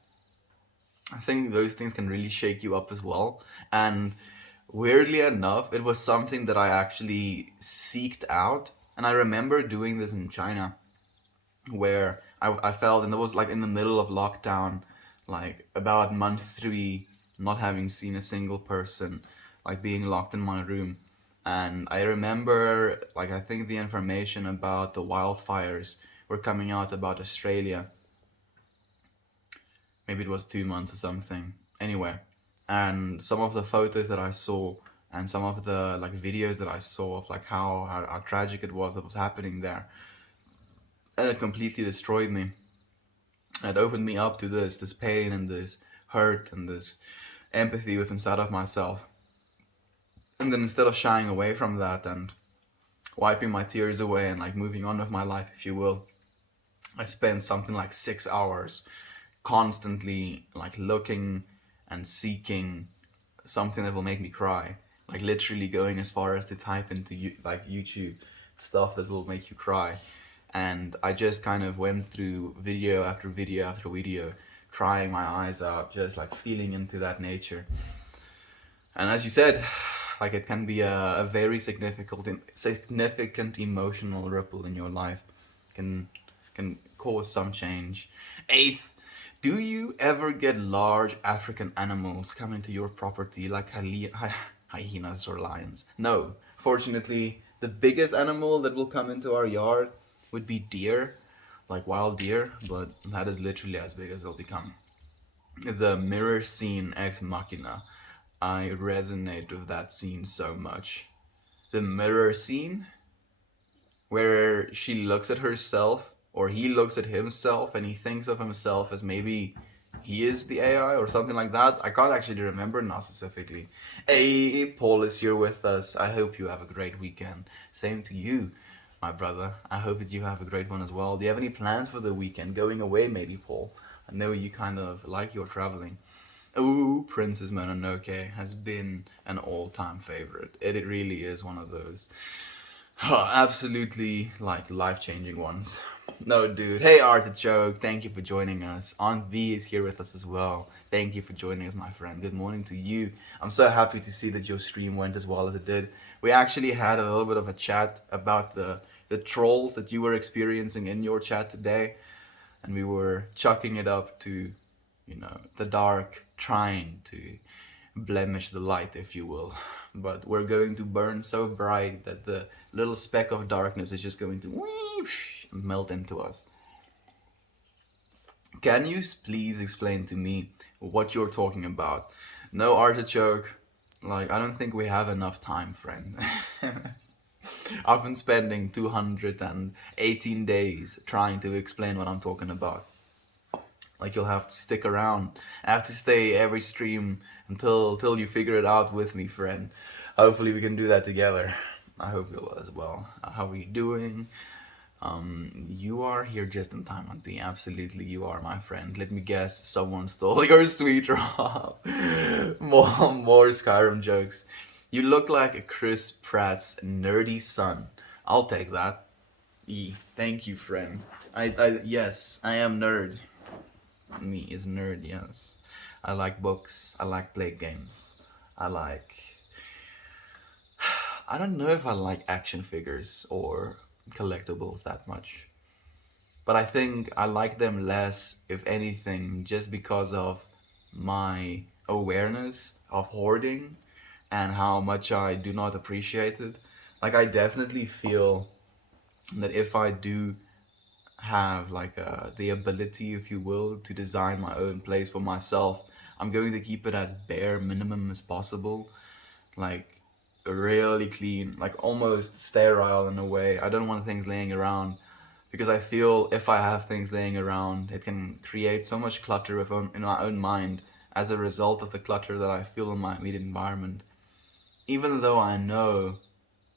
I think those things can really shake you up as well. And weirdly enough, it was something that I actually seeked out. And I remember doing this in China, where I felt, and it was like in the middle of lockdown, like about month 3, not having seen a single person, like being locked in my room. And I remember, like, I think the information about the wildfires were coming out about Australia. Maybe it was 2 months or something. Anyway, and some of the photos that I saw and some of the like videos that I saw of like how tragic it was that was happening there, and it completely destroyed me. And it opened me up to this pain and this hurt and this empathy with inside of myself. And then instead of shying away from that and wiping my tears away and like moving on with my life, if you will, I spent something like 6 hours constantly like looking and seeking something that will make me cry. like literally going as far as to type into like YouTube stuff that will make you cry. And I just kind of went through video after video after video, crying my eyes out, just like feeling into that nature. And as you said, like it can be a very significant emotional ripple in your life, can can cause some change. Eighth, do you ever get large African animals come into your property like hyenas or lions? No. Fortunately, the biggest animal that will come into our yard would be deer, like wild deer, but that is literally as big as they'll become. The mirror scene ex machina. I resonate with that scene so much. The mirror scene where she looks at herself or he looks at himself and he thinks of himself as maybe he is the AI or something like that. I can't actually remember now specifically. Hey, Paul is here with us. I hope you have a great weekend. Same to you, my brother. I hope that you have a great one as well. Do you have any plans for the weekend? Going away, maybe, Paul? I know you kind of like your traveling. Oh, Princess Mononoke has been an all-time favorite. It really is one of those absolutely like life-changing ones. No, dude. Hey, Artichoke. Thank you for joining us. Aunt V is here with us as well. Thank you for joining us, my friend. Good morning to you. I'm so happy to see that your stream went as well as it did. We actually had a little bit of a chat about the trolls that you were experiencing in your chat today, and we were chucking it up to, the dark, trying to blemish the light, if you will. But we're going to burn so bright that the little speck of darkness is just going to whoosh, melt into us. Can you please explain to me what you're talking about? No, Artichoke. Like, I don't think we have enough time, friend. I've been spending 218 days trying to explain what I'm talking about. Like, you'll have to stick around. I have to stay every stream until you figure it out with me, friend. Hopefully we can do that together. I hope you will as well. How are you doing? You are here just in time, Auntie. Absolutely, you are, my friend. Let me guess, someone stole your sweet Rob. more Skyrim jokes. You look like a Chris Pratt's nerdy son. I'll take that. Thank you, friend. Yes, I am nerd. Me is nerd, yes. I like books. I like play games. I don't know if I like action figures or collectibles that much. But I think I like them less, if anything, just because of my awareness of hoarding and how much I do not appreciate it. Like, I definitely feel that if I do have like the ability, if you will, to design my own place for myself, I'm going to keep it as bare minimum as possible, like really clean, like almost sterile in a way. I don't want things laying around because I feel if I have things laying around, it can create so much clutter in my own mind as a result of the clutter that I feel in my immediate environment. Even though I know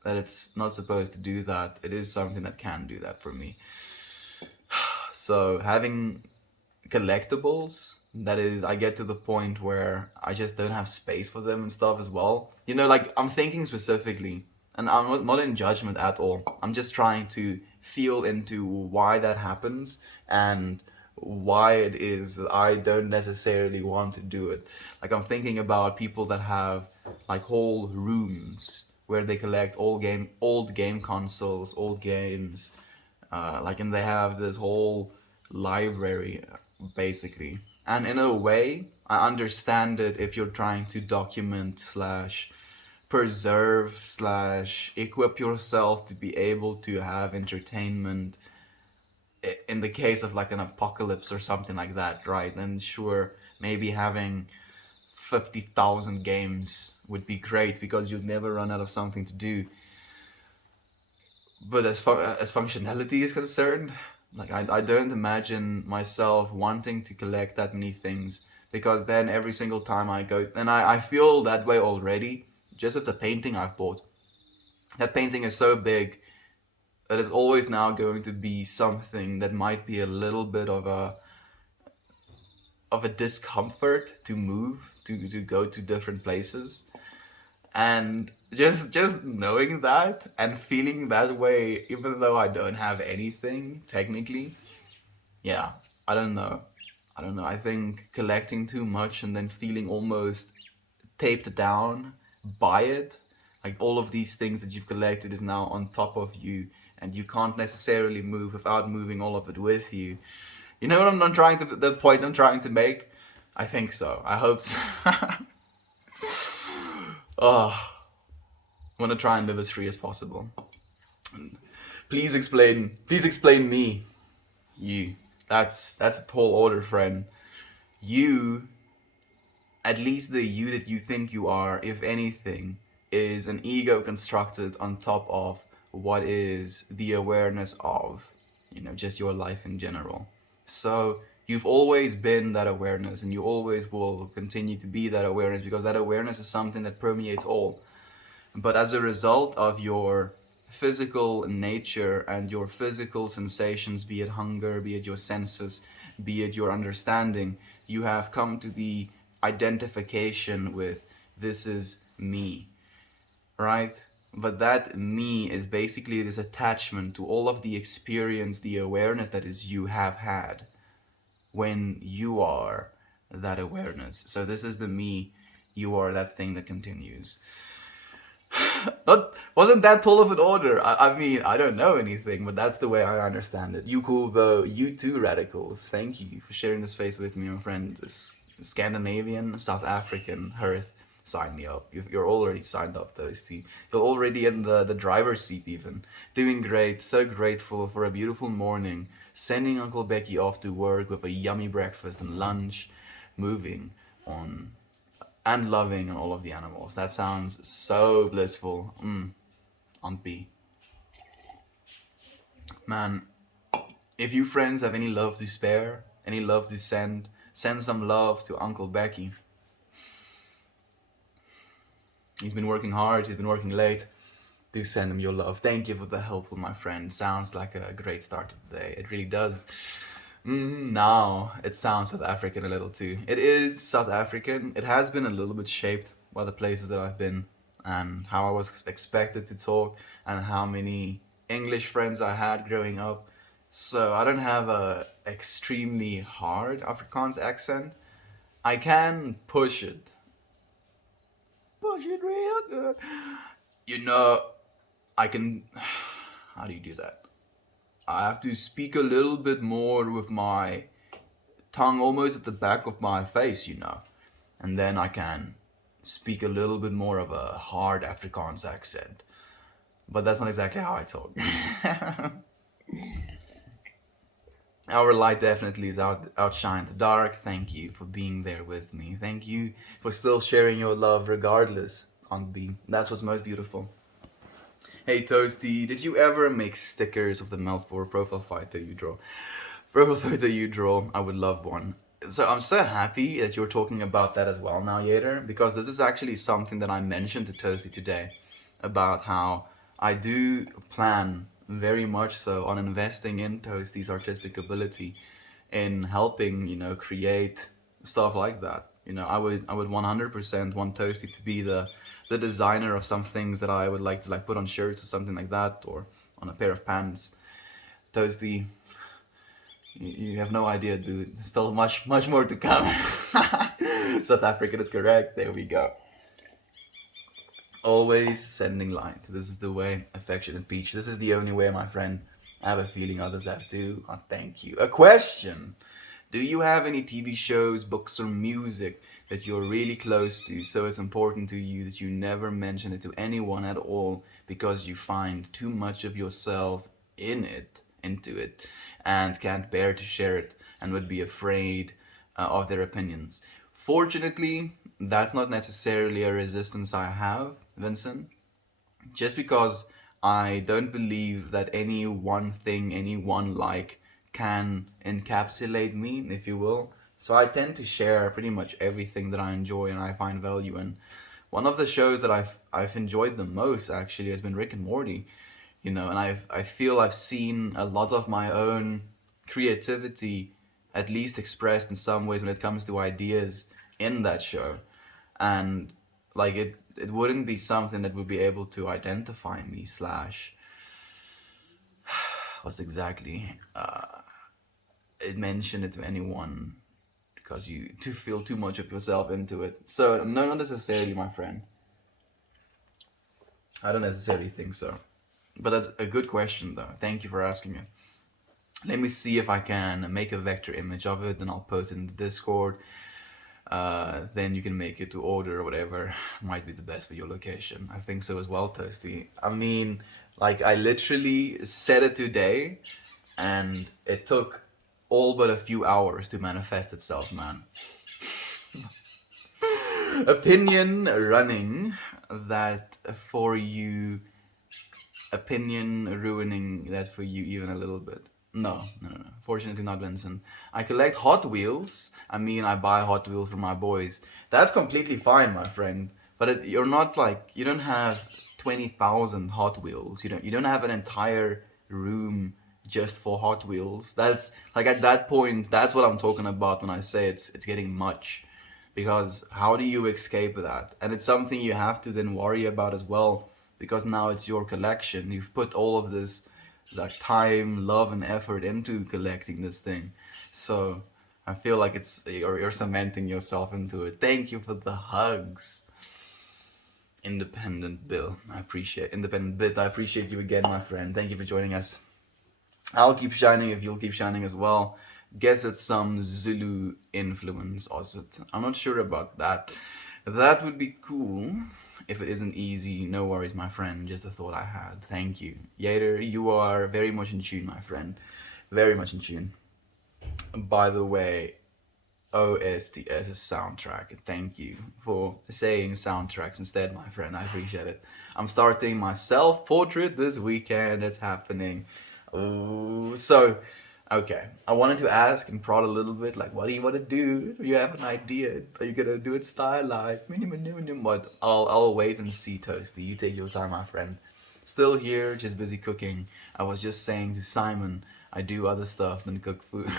that it's not supposed to do that, it is something that can do that for me. So having collectibles, that is, I get to the point where I just don't have space for them and stuff as well. Like, I'm thinking specifically, and I'm not in judgment at all. I'm just trying to feel into why that happens and why it is that I don't necessarily want to do it. Like, I'm thinking about people that have like whole rooms where they collect old game consoles, old games, and they have this whole library basically. And in a way, I understand it if you're trying to document slash preserve slash equip yourself to be able to have entertainment in the case of like an apocalypse or something like that, right? And sure, maybe having 50,000 games would be great because you'd never run out of something to do. But as functionality is concerned, like I don't imagine myself wanting to collect that many things, because then every single time I go, and I feel that way already, just with the painting I've bought. That painting is so big that it's always now going to be something that might be a little bit of a discomfort to move, to go to different places. And just knowing that and feeling that way, even though I don't have anything technically, yeah, I don't know. I don't know. I think collecting too much and then feeling almost taped down by it, like all of these things that you've collected is now on top of you, and you can't necessarily move without moving all of it with you. You know what I'm trying to, the point I'm trying to make? I think so. I hope so. Oh, I want to try and live as free as possible. Please explain me. You. That's a tall order, friend. You, at least the you that you think you are, if anything, is an ego constructed on top of what is the awareness of, just your life in general. So you've always been that awareness, and you always will continue to be that awareness, because that awareness is something that permeates all. But as a result of your physical nature and your physical sensations, be it hunger, be it your senses, be it your understanding, you have come to the identification with this is me, right? But that me is basically this attachment to all of the experience, the awareness that is you have had when you are that awareness. So this is the me, you are that thing that continues. Wasn't that tall of an order? I mean, I don't know anything, but that's the way I understand it. You cool though. You too, radicals. Thank you for sharing the space with me, my friend. This Scandinavian, South African Hearth. Sign me up. You're already signed up, Toasty. You're already in the driver's seat, even. Doing great. So grateful for a beautiful morning. Sending Uncle Becky off to work with a yummy breakfast and lunch. Moving on and loving all of the animals. That sounds so blissful. Aunt B. Man, if you friends have any love to spare, any love to send some love to Uncle Becky. He's been working hard, he's been working late. Do send him your love. Thank you for the help, my friend. Sounds like a great start to the day. It really does. Now it sounds South African a little too. It is South African. It has been a little bit shaped by the places that I've been and how I was expected to talk and how many English friends I had growing up. So I don't have a extremely hard Afrikaans accent. I can push it real good. You know, I can. How do you do that? I have to speak a little bit more with my tongue almost at the back of my face, and then I can speak a little bit more of a hard Afrikaans accent. But that's not exactly how I talk. Our light definitely is outshine the dark. Thank you for being there with me. Thank you for still sharing your love regardless on B. That's what's most beautiful. Hey Toasty, did you ever make stickers of the mouth for a profile photo you draw? Profile photo you draw, I would love one. So I'm so happy that you're talking about that as well now, Yater, because this is actually something that I mentioned to Toasty today about how I do plan very much so on investing in Toasty's artistic ability in helping, create stuff like that. I would 100% want Toasty to be the designer of some things that I would like to like put on shirts or something like that, or on a pair of pants. Toasty, you have no idea, dude. There's still much more to come. South African is correct. There we go. Always sending light. This is the way. Affectionate Peach. This is the only way, my friend. I have a feeling others have too. Oh, thank you. A question. Do you have any TV shows, books, or music that you're really close to, so it's important to you that you never mention it to anyone at all because you find too much of yourself into it, and can't bear to share it and would be afraid of their opinions? Fortunately, that's not necessarily a resistance I have, Vincent, just because I don't believe that any one thing, any one like can encapsulate me, if you will. So I tend to share pretty much everything that I enjoy and I find value in. One of the shows that I've enjoyed the most actually has been Rick and Morty, and I feel I've seen a lot of my own creativity at least expressed in some ways when it comes to ideas in that show. And Like it wouldn't be something that would be able to identify me slash what's exactly it mention it to anyone because you to feel too much of yourself into it. So no, not necessarily, my friend. I don't necessarily think so. But that's a good question though. Thank you for asking it. Let me see if I can make a vector image of it, and I'll post it in the Discord. Then you can make it to order or whatever might be the best for your location. I think so as well, Toasty. I mean, like I literally said it today, and it took all but a few hours to manifest itself, man. Opinion running that for you, opinion ruining that for you even a little bit. No, no, no, no. Fortunately not, Vincent. I collect Hot Wheels. I mean, I buy Hot Wheels for my boys. That's completely fine, my friend. But you're not like, you don't have 20,000 Hot Wheels. You don't have an entire room just for Hot Wheels. That's like at that point, that's what I'm talking about when I say it's getting much. Because how do you escape that? And it's something you have to then worry about as well, because now it's your collection. You've put all of this like time, love, and effort into collecting this thing. So I feel like you're cementing yourself into it. Thank you for the hugs. Independent Bill, I appreciate Independent Bit. I appreciate you again, my friend. Thank you for joining us. I'll keep shining if you'll keep shining as well. Guess it's some Zulu influence, Osset. I'm not sure about that. That would be cool. If it isn't easy, no worries, my friend. Just a thought I had. Thank you. Yater, you are very much in tune, my friend. Very much in tune. By the way, OSTS is soundtrack. Thank you for saying soundtracks instead, my friend. I appreciate it. I'm starting my self-portrait this weekend. It's happening. Oh, so okay. I wanted to ask and prod a little bit, like, what do you want to do? Do you have an idea? Are you gonna do it stylized? But I'll wait and see, Toasty. You take your time, my friend. Still here, just busy cooking. I was just saying to Simon, I do other stuff than cook food.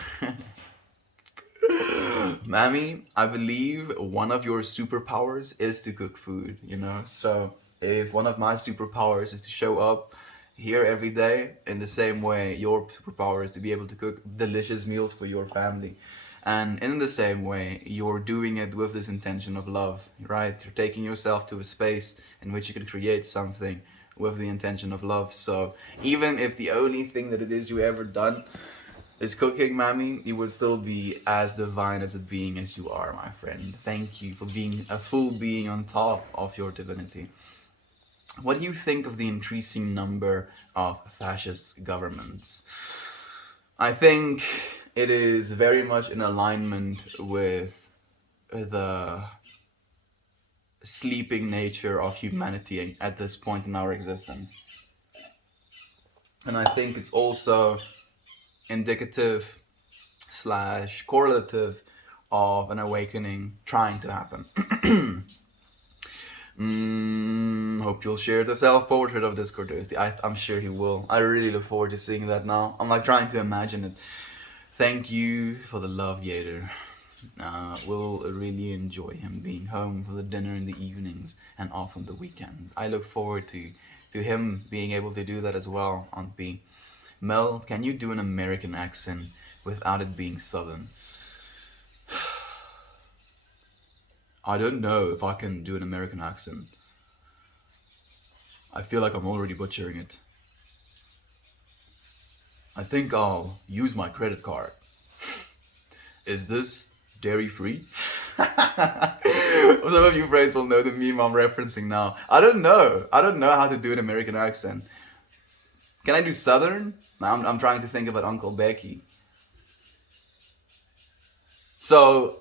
Mammy, I believe one of your superpowers is to cook food, you know? So if one of my superpowers is to show up here every day, in the same way, your superpower is to be able to cook delicious meals for your family. And in the same way, you're doing it with this intention of love, right? You're taking yourself to a space in which you can create something with the intention of love. So even if the only thing that it is you ever done is cooking, Mammy, you would still be as divine as a being as you are, my friend. Thank you for being a full being on top of your divinity. What do you think of the increasing number of fascist governments? I think it is very much in alignment with the sleeping nature of humanity at this point in our existence. And I think it's also indicative slash correlative of an awakening trying to happen. Hope you'll share the self-portrait of Discord Thursday. I'm sure he will. I really look forward to seeing that now. I'm like trying to imagine it. Thank you for the love, Yater. We'll really enjoy him being home for the dinner in the evenings and off on the weekends. I look forward to him being able to do that as well, Aunt B. Mel, can you do an American accent without it being Southern? I don't know if I can do an American accent. I feel like I'm already butchering it. I think I'll use my credit card. Is this dairy free? Some of you friends will know the meme I'm referencing now. I don't know how to do an American accent. Can I do Southern? I'm trying to think about Uncle Becky. So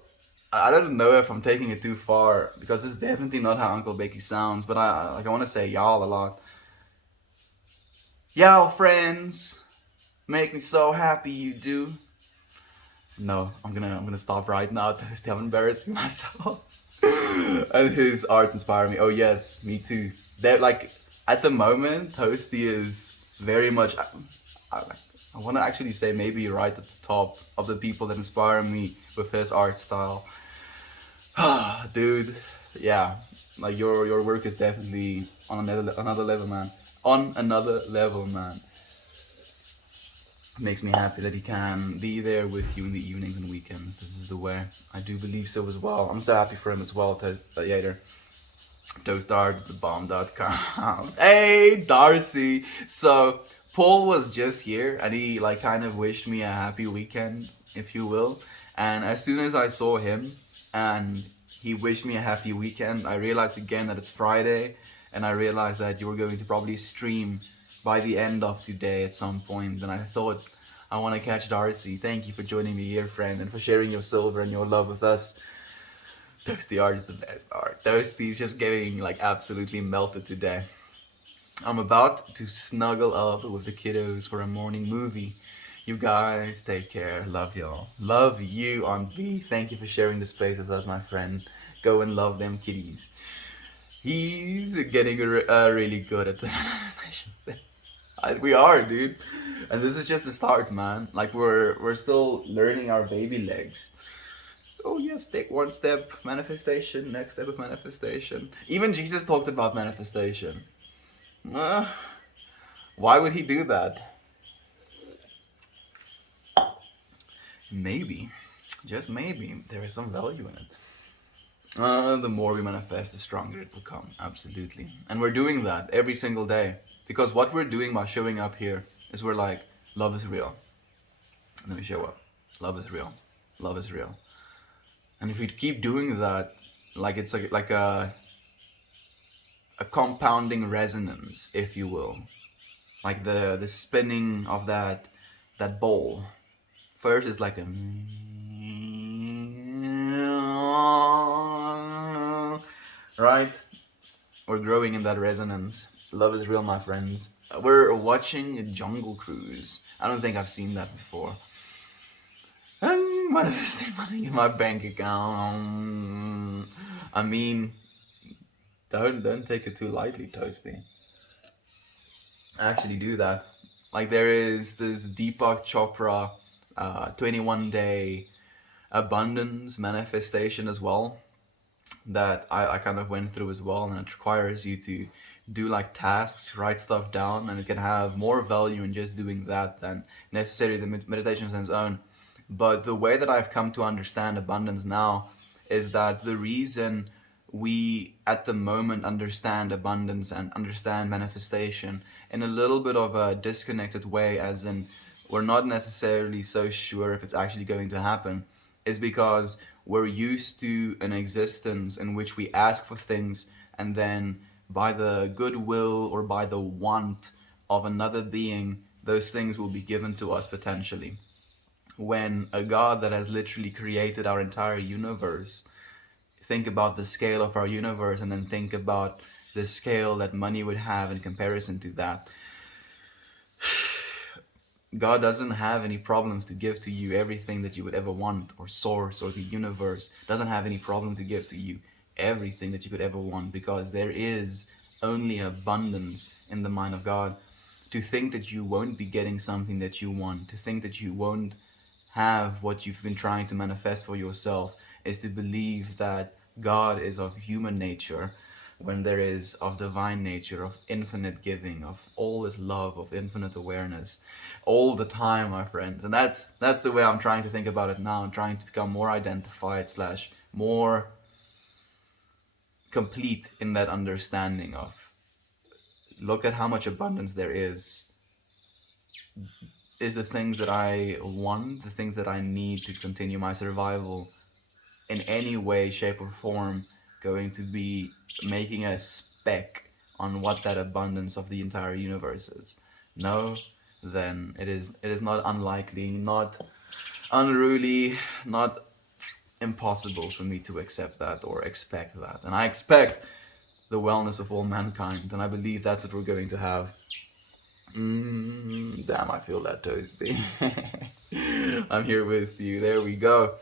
I don't know if I'm taking it too far, because it's definitely not how Uncle Becky sounds. But I want to say y'all a lot. Y'all friends make me so happy you do. No, I'm gonna stop right now to I'm embarrassing myself. And his arts inspire me. Oh yes, me too. They're like at the moment, Toasty is very much. I want to actually say maybe right at the top of the people that inspire me with his art style. Dude, yeah. Like your work is definitely on another level, man. On another level, man. It makes me happy that he can be there with you in the evenings and weekends. This is the way. I do believe so as well. I'm so happy for him as well, Yater. Toastardthebomb.com. Hey, Darcy. So Paul was just here, and he like kind of wished me a happy weekend, if you will. And as soon as I saw him, and he wished me a happy weekend, I realized again that it's Friday, and I realized that you were going to probably stream by the end of today at some point. And I thought, I want to catch Darcy. Thank you for joining me here, friend, and for sharing your silver and your love with us. Toasty art is the best art. Toasty's just getting like absolutely melted today. I'm about to snuggle up with the kiddos for a morning movie. You guys take care. Love y'all. Love you, Aunt B. Thank you for sharing the space with us, my friend. Go and love them kitties. He's getting really good at the manifestation thing. We are, dude. And this is just the start, man. Like we're still learning our baby legs. Oh yes, take one step, manifestation, next step of manifestation. Even Jesus talked about manifestation. Uh, why would he do that? Maybe, just maybe, there is some value in it. The more we manifest, the stronger it will come. Absolutely. And we're doing that every single day. Because what we're doing by showing up here is we're like, love is real. And then we show up. Love is real. Love is real. And if we keep doing that, like it's like a compounding resonance, if you will, like the spinning of that bowl. First is like a right. We're growing in that resonance. Love is real, my friends. We're watching Jungle Cruise. I don't think I've seen that before. I'm manifesting money in my bank account. I mean, don't take it too lightly, Toasty. Actually do that. Like there is this Deepak Chopra 21-day abundance manifestation as well that I kind of went through as well, and it requires you to do like tasks, write stuff down, and it can have more value in just doing that than necessarily the meditation on its own. But the way that I've come to understand abundance now is that the reason we at the moment understand abundance and understand manifestation in a little bit of a disconnected way, as in we're not necessarily so sure if it's actually going to happen, is because we're used to an existence in which we ask for things, and then by the goodwill or by the want of another being, those things will be given to us potentially. When a God that has literally created our entire universe, think about the scale of our universe and then think about the scale that money would have in comparison to that. God doesn't have any problems to give to you everything that you would ever want, or source or the universe doesn't have any problem to give to you everything that you could ever want, because there is only abundance in the mind of God. To think that you won't be getting something that you want, to think that you won't have what you've been trying to manifest for yourself, is to believe that God is of human nature when there is of divine nature, of infinite giving, of all this love, of infinite awareness, all the time, my friends. And that's the way I'm trying to think about it now. I'm trying to become more identified / more complete in that understanding of, look at how much abundance there is the things that I want, the things that I need to continue my survival in any way, shape, or form, going to be making a speck on what that abundance of the entire universe is? No, then it is not unlikely, not unruly, not impossible for me to accept that or expect that. And I expect the wellness of all mankind, and I believe that's what we're going to have. Damn, I feel that toasty. I'm here with you. There we go.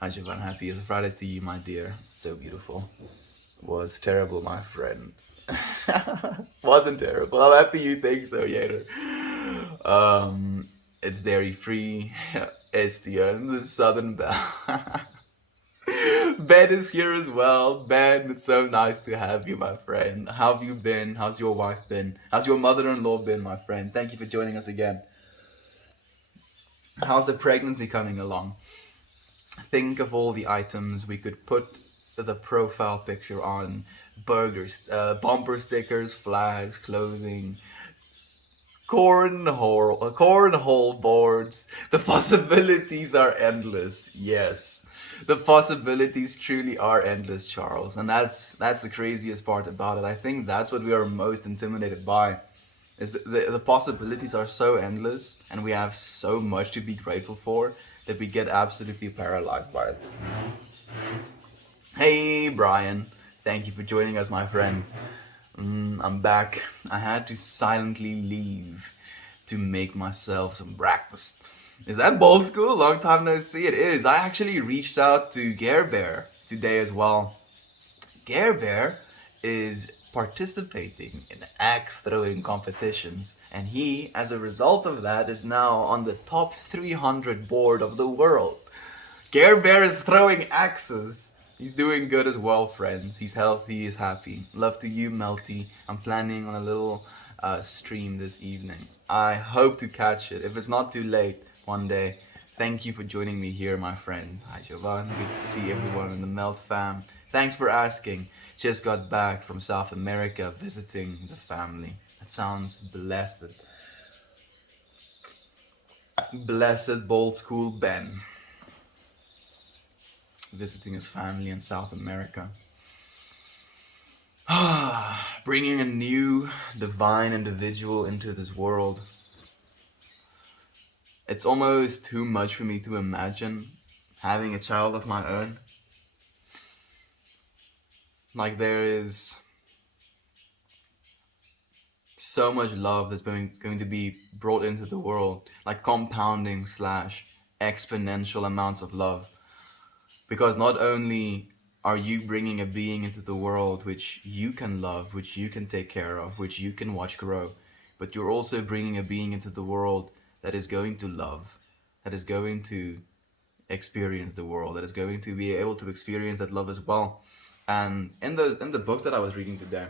I'm happy as Fridays to you, my dear. It's so beautiful. Was terrible, my friend. Wasn't terrible. I'm happy you think so, Yater. It's dairy free. It's the Southern Belle. Ben is here as well. Ben, it's so nice to have you, my friend. How have you been? How's your wife been? How's your mother-in-law been, my friend? Thank you for joining us again. How's the pregnancy coming along? Think of all the items we could put the profile picture on: burgers, bumper stickers, flags, clothing, cornhole boards. The possibilities are endless. Yes, the possibilities truly are endless, Charles, and that's the craziest part about it. I think that's what we are most intimidated by. Is the possibilities are so endless, and we have so much to be grateful for that we get absolutely paralyzed by it. Hey, Brian. Thank you for joining us, my friend. I'm back. I had to silently leave to make myself some breakfast. Is that bold school? Long time no see. It is. I actually reached out to Gare Bear today as well. Gare Bear is participating in axe throwing competitions, and he, as a result of that, is now on the top 300 board of the world. Care Bear is throwing axes. He's doing good as well, friends. He's healthy, he's happy. Love to you, Melty. I'm planning on a little stream this evening. I hope to catch it, if it's not too late, one day. Thank you for joining me here, my friend. Hi, Jovan. Good to see everyone in the Melt fam. Thanks for asking. Just got back from South America visiting the family. That sounds blessed. Blessed Bold School Ben. Visiting his family in South America. Bringing a new divine individual into this world. It's almost too much for me to imagine having a child of my own. Like, there is so much love that's going to be brought into the world, like compounding slash exponential amounts of love. Because not only are you bringing a being into the world which you can love, which you can take care of, which you can watch grow, but you're also bringing a being into the world that is going to love, that is going to experience the world, that is going to be able to experience that love as well. And in the book that I was reading today,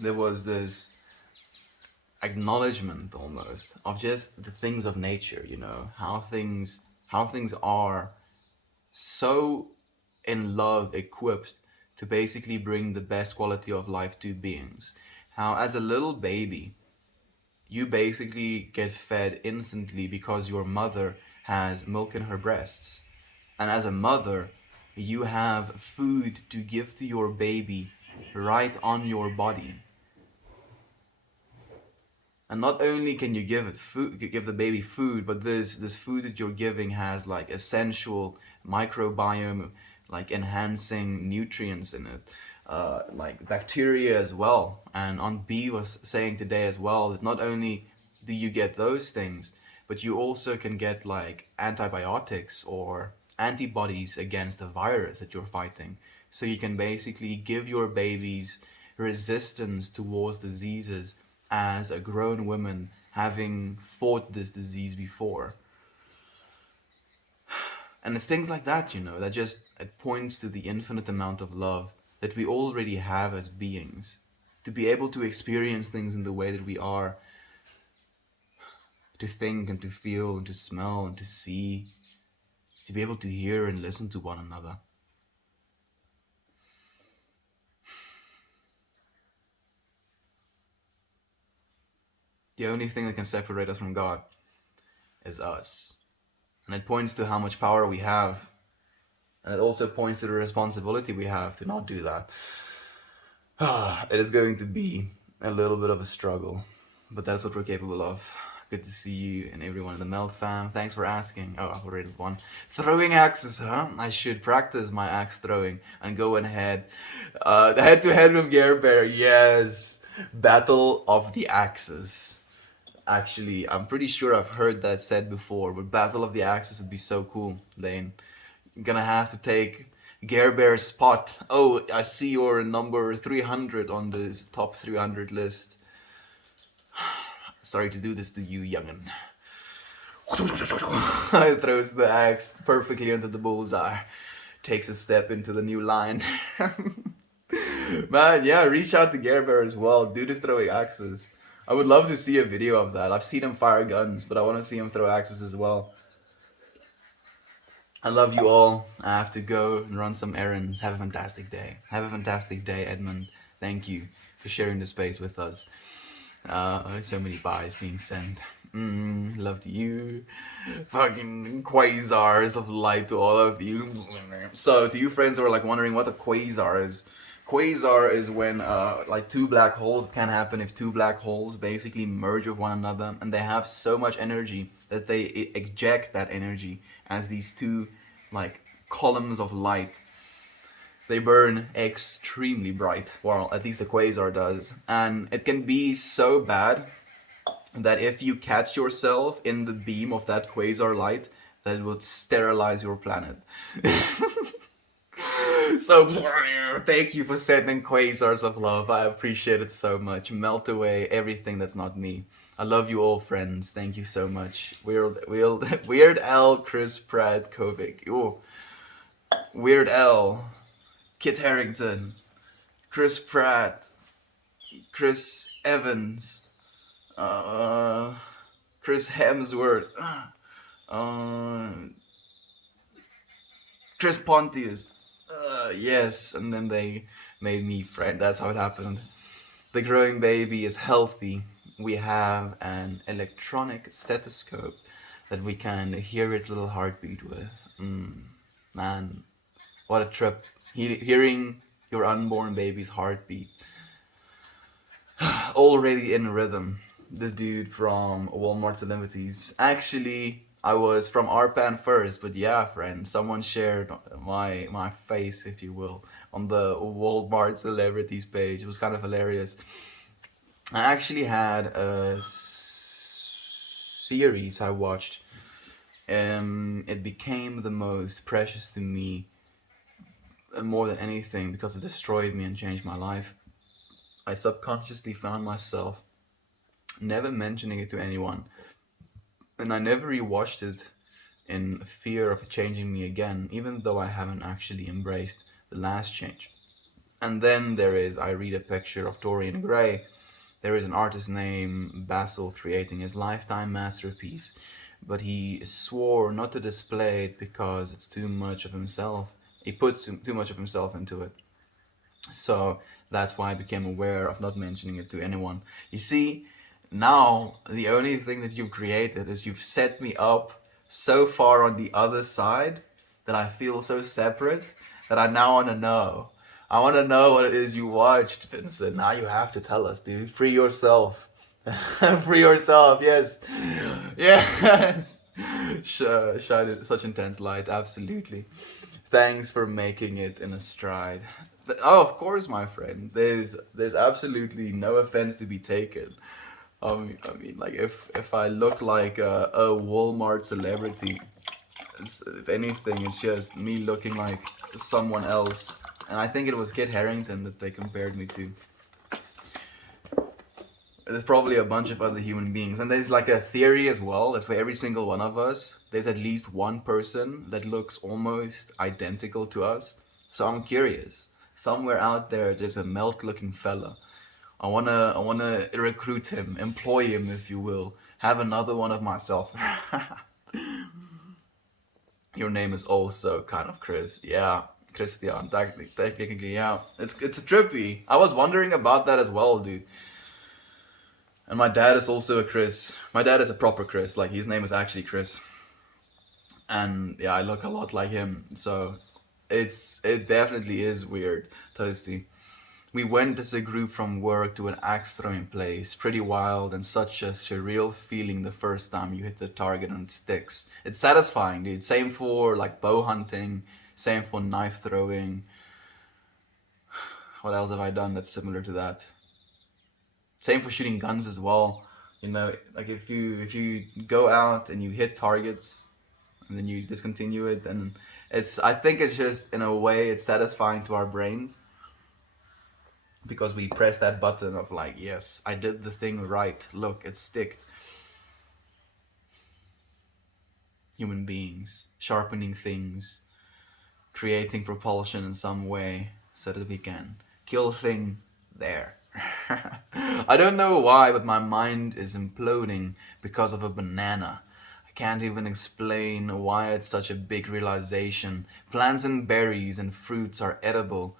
there was this acknowledgement almost of just the things of nature, how things are so in love equipped to basically bring the best quality of life to beings. How, as a little baby, you basically get fed instantly because your mother has milk in her breasts. And as a mother, you have food to give to your baby right on your body. And not only can you give it food, give the baby food, but this food that you're giving has like essential microbiome, like enhancing nutrients in it, like bacteria as well. And on B was saying today as well that not only do you get those things, but you also can get like antibiotics or antibodies against the virus that you're fighting. So you can basically give your babies resistance towards diseases as a grown woman having fought this disease before. And it's things like that, that just it points to the infinite amount of love that we already have as beings. To be able to experience things in the way that we are, to think and to feel and to smell and to see, to be able to hear and listen to one another. The only thing that can separate us from God is us. And it points to how much power we have. And it also points to the responsibility we have to not do that. It is going to be a little bit of a struggle, but that's what we're capable of. Good to see you and everyone in the Melt fam. Thanks for asking. Oh, I've already one. Throwing axes, huh? I should practice my axe throwing and go ahead. The head-to-head with Gare Bear. Yes. Battle of the Axes. Actually, I'm pretty sure I've heard that said before, but Battle of the Axes would be so cool, Lane. I'm gonna have to take Gare Bear's spot. Oh, I see you're number 300 on this top 300 list. Sorry to do this to you, youngin. Throws the axe perfectly into the bullseye. takes a step into the new line. Man, yeah, reach out to Gare Bear as well. Dude is throwing axes. I would love to see a video of that. I've seen him fire guns, but I want to see him throw axes as well. I love you all. I have to go and run some errands. Have a fantastic day. Have a fantastic day, Edmund. Thank you for sharing the space with us. So many buys being sent. Love to you. Fucking quasars of light to all of you. So, to you friends who are like wondering what a quasar is, quasar is when like two black holes can happen if two black holes basically merge with one another, and they have so much energy that they eject that energy as these two like columns of light. They burn extremely bright, well, at least the quasar does, and it can be so bad that if you catch yourself in the beam of that quasar light, that it will sterilize your planet. So thank you for sending quasars of love. I appreciate it so much. Melt away everything that's not me. I love you all, friends. Thank you so much. Weird Al, Chris Pratt, Kovic. Ooh. Weird Al, Kit Harington, Chris Pratt, Chris Evans, Chris Hemsworth, uh, Chris Pontius. Yes, and then they made me friend. That's how it happened. The growing baby is healthy. We have an electronic stethoscope that we can hear its little heartbeat with. Man, what a trip. Hearing your unborn baby's heartbeat. Already in rhythm. This dude from Walmart Celebrities. Actually, I was from Arpan first, but yeah, friend, someone shared my face, if you will, on the Walmart Celebrities page. It was kind of hilarious. I actually had a series I watched. It became the most precious to me more than anything because it destroyed me and changed my life. I subconsciously found myself never mentioning it to anyone, and I never rewatched it in fear of it changing me again, even though I haven't actually embraced the last change. And then I read a picture of Dorian Gray. There is an artist named Basil creating his lifetime masterpiece, but he swore not to display it because it's too much of himself. He puts too much of himself into it. So that's why I became aware of not mentioning it to anyone. You see, now the only thing that you've created is you've set me up so far on the other side that I feel so separate that I now want to know. I want to know what it is you watched, Vincent. Now you have to tell us, dude. Free yourself. Free yourself, yes. Yes. Shine such intense light, absolutely. Thanks for making it in a stride. Oh, of course, my friend. There's absolutely no offense to be taken. I mean, like if I look like a Walmart celebrity, if anything, it's just me looking like someone else. And I think it was Kit Harington that they compared me to. There's probably a bunch of other human beings, and there's like a theory as well that for every single one of us, there's at least one person that looks almost identical to us. So I'm curious. Somewhere out there's a milk-looking fella. I wanna recruit him, employ him, if you will. Have another one of myself. Your name is also kind of Chris. Yeah, Christian. Technically, yeah. It's trippy. I was wondering about that as well, dude. And my dad is also a Chris. My dad is a proper Chris. Like his name is actually Chris. And yeah, I look a lot like him. So it definitely is weird, Toasty. We went as a group from work to an axe throwing place. Pretty wild and such a surreal feeling the first time you hit the target and it sticks. It's satisfying, dude. Same for like bow hunting, same for knife throwing. What else have I done that's similar to that? Same for shooting guns as well. You know, like if you go out and you hit targets and then you discontinue it, and I think it's just in a way it's satisfying to our brains because we press that button of like, yes, I did the thing right. Look, it sticked. Human beings sharpening things, creating propulsion in some way so that we can kill thing there. I don't know why, but my mind is imploding because of a banana. I can't even explain why it's such a big realization. Plants and berries and fruits are edible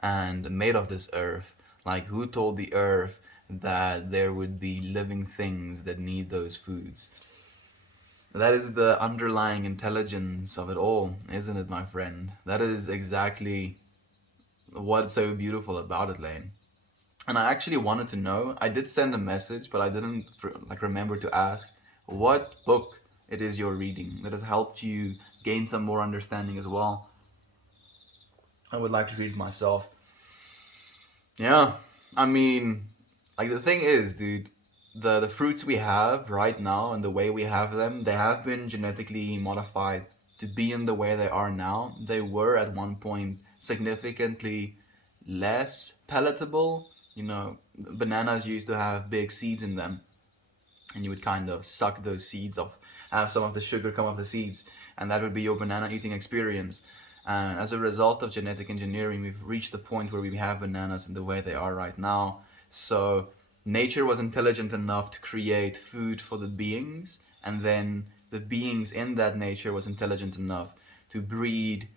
and made of this earth. Like, who told the earth that there would be living things that need those foods? That is the underlying intelligence of it all, isn't it, my friend? That is exactly what's so beautiful about it, Lane. And I actually wanted to know. I did send a message, but I didn't remember to ask what book it is you're reading that has helped you gain some more understanding as well. I would like to read it myself. Yeah, I mean, like the thing is, dude, the fruits we have right now and the way we have them, they have been genetically modified to be in the way they are now. They were at one point significantly less palatable. You know, bananas used to have big seeds in them, and you would kind of suck those seeds off, have some of the sugar come off the seeds, and that would be your banana eating experience. And as a result of genetic engineering, we've reached the point where we have bananas in the way they are right now. So nature was intelligent enough to create food for the beings, and then the beings in that nature was intelligent enough to breed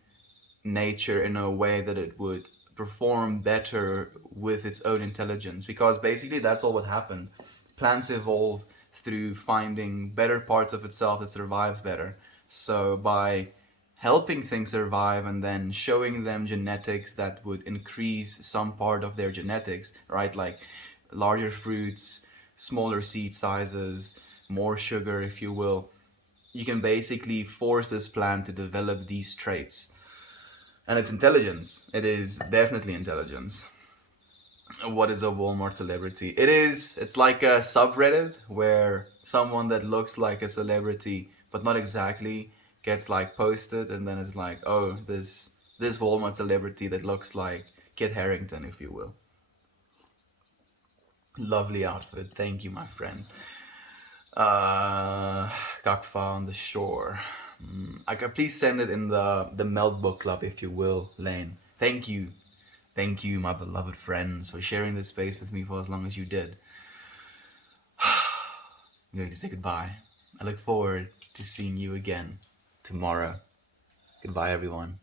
nature in a way that it would perform better with its own intelligence, because basically that's all what happened. Plants evolve through finding better parts of itself that survives better. So by helping things survive and then showing them genetics that would increase some part of their genetics, right, like larger fruits, smaller seed sizes, more sugar, if you will, you can basically force this plant to develop these traits. And it's intelligence. It is definitely intelligence. What is a Walmart celebrity? It's like a subreddit where someone that looks like a celebrity but not exactly gets like posted, and then it's like, oh, this Walmart celebrity that looks like Kit Harington, if you will. Lovely outfit. Thank you, my friend. Uh, Kakfa on the shore. I could please send it in the Melt Book Club, if you will, Lane. Thank you. Thank you, my beloved friends, for sharing this space with me for as long as you did. I'm going to say goodbye. I look forward to seeing you again tomorrow. Goodbye, everyone.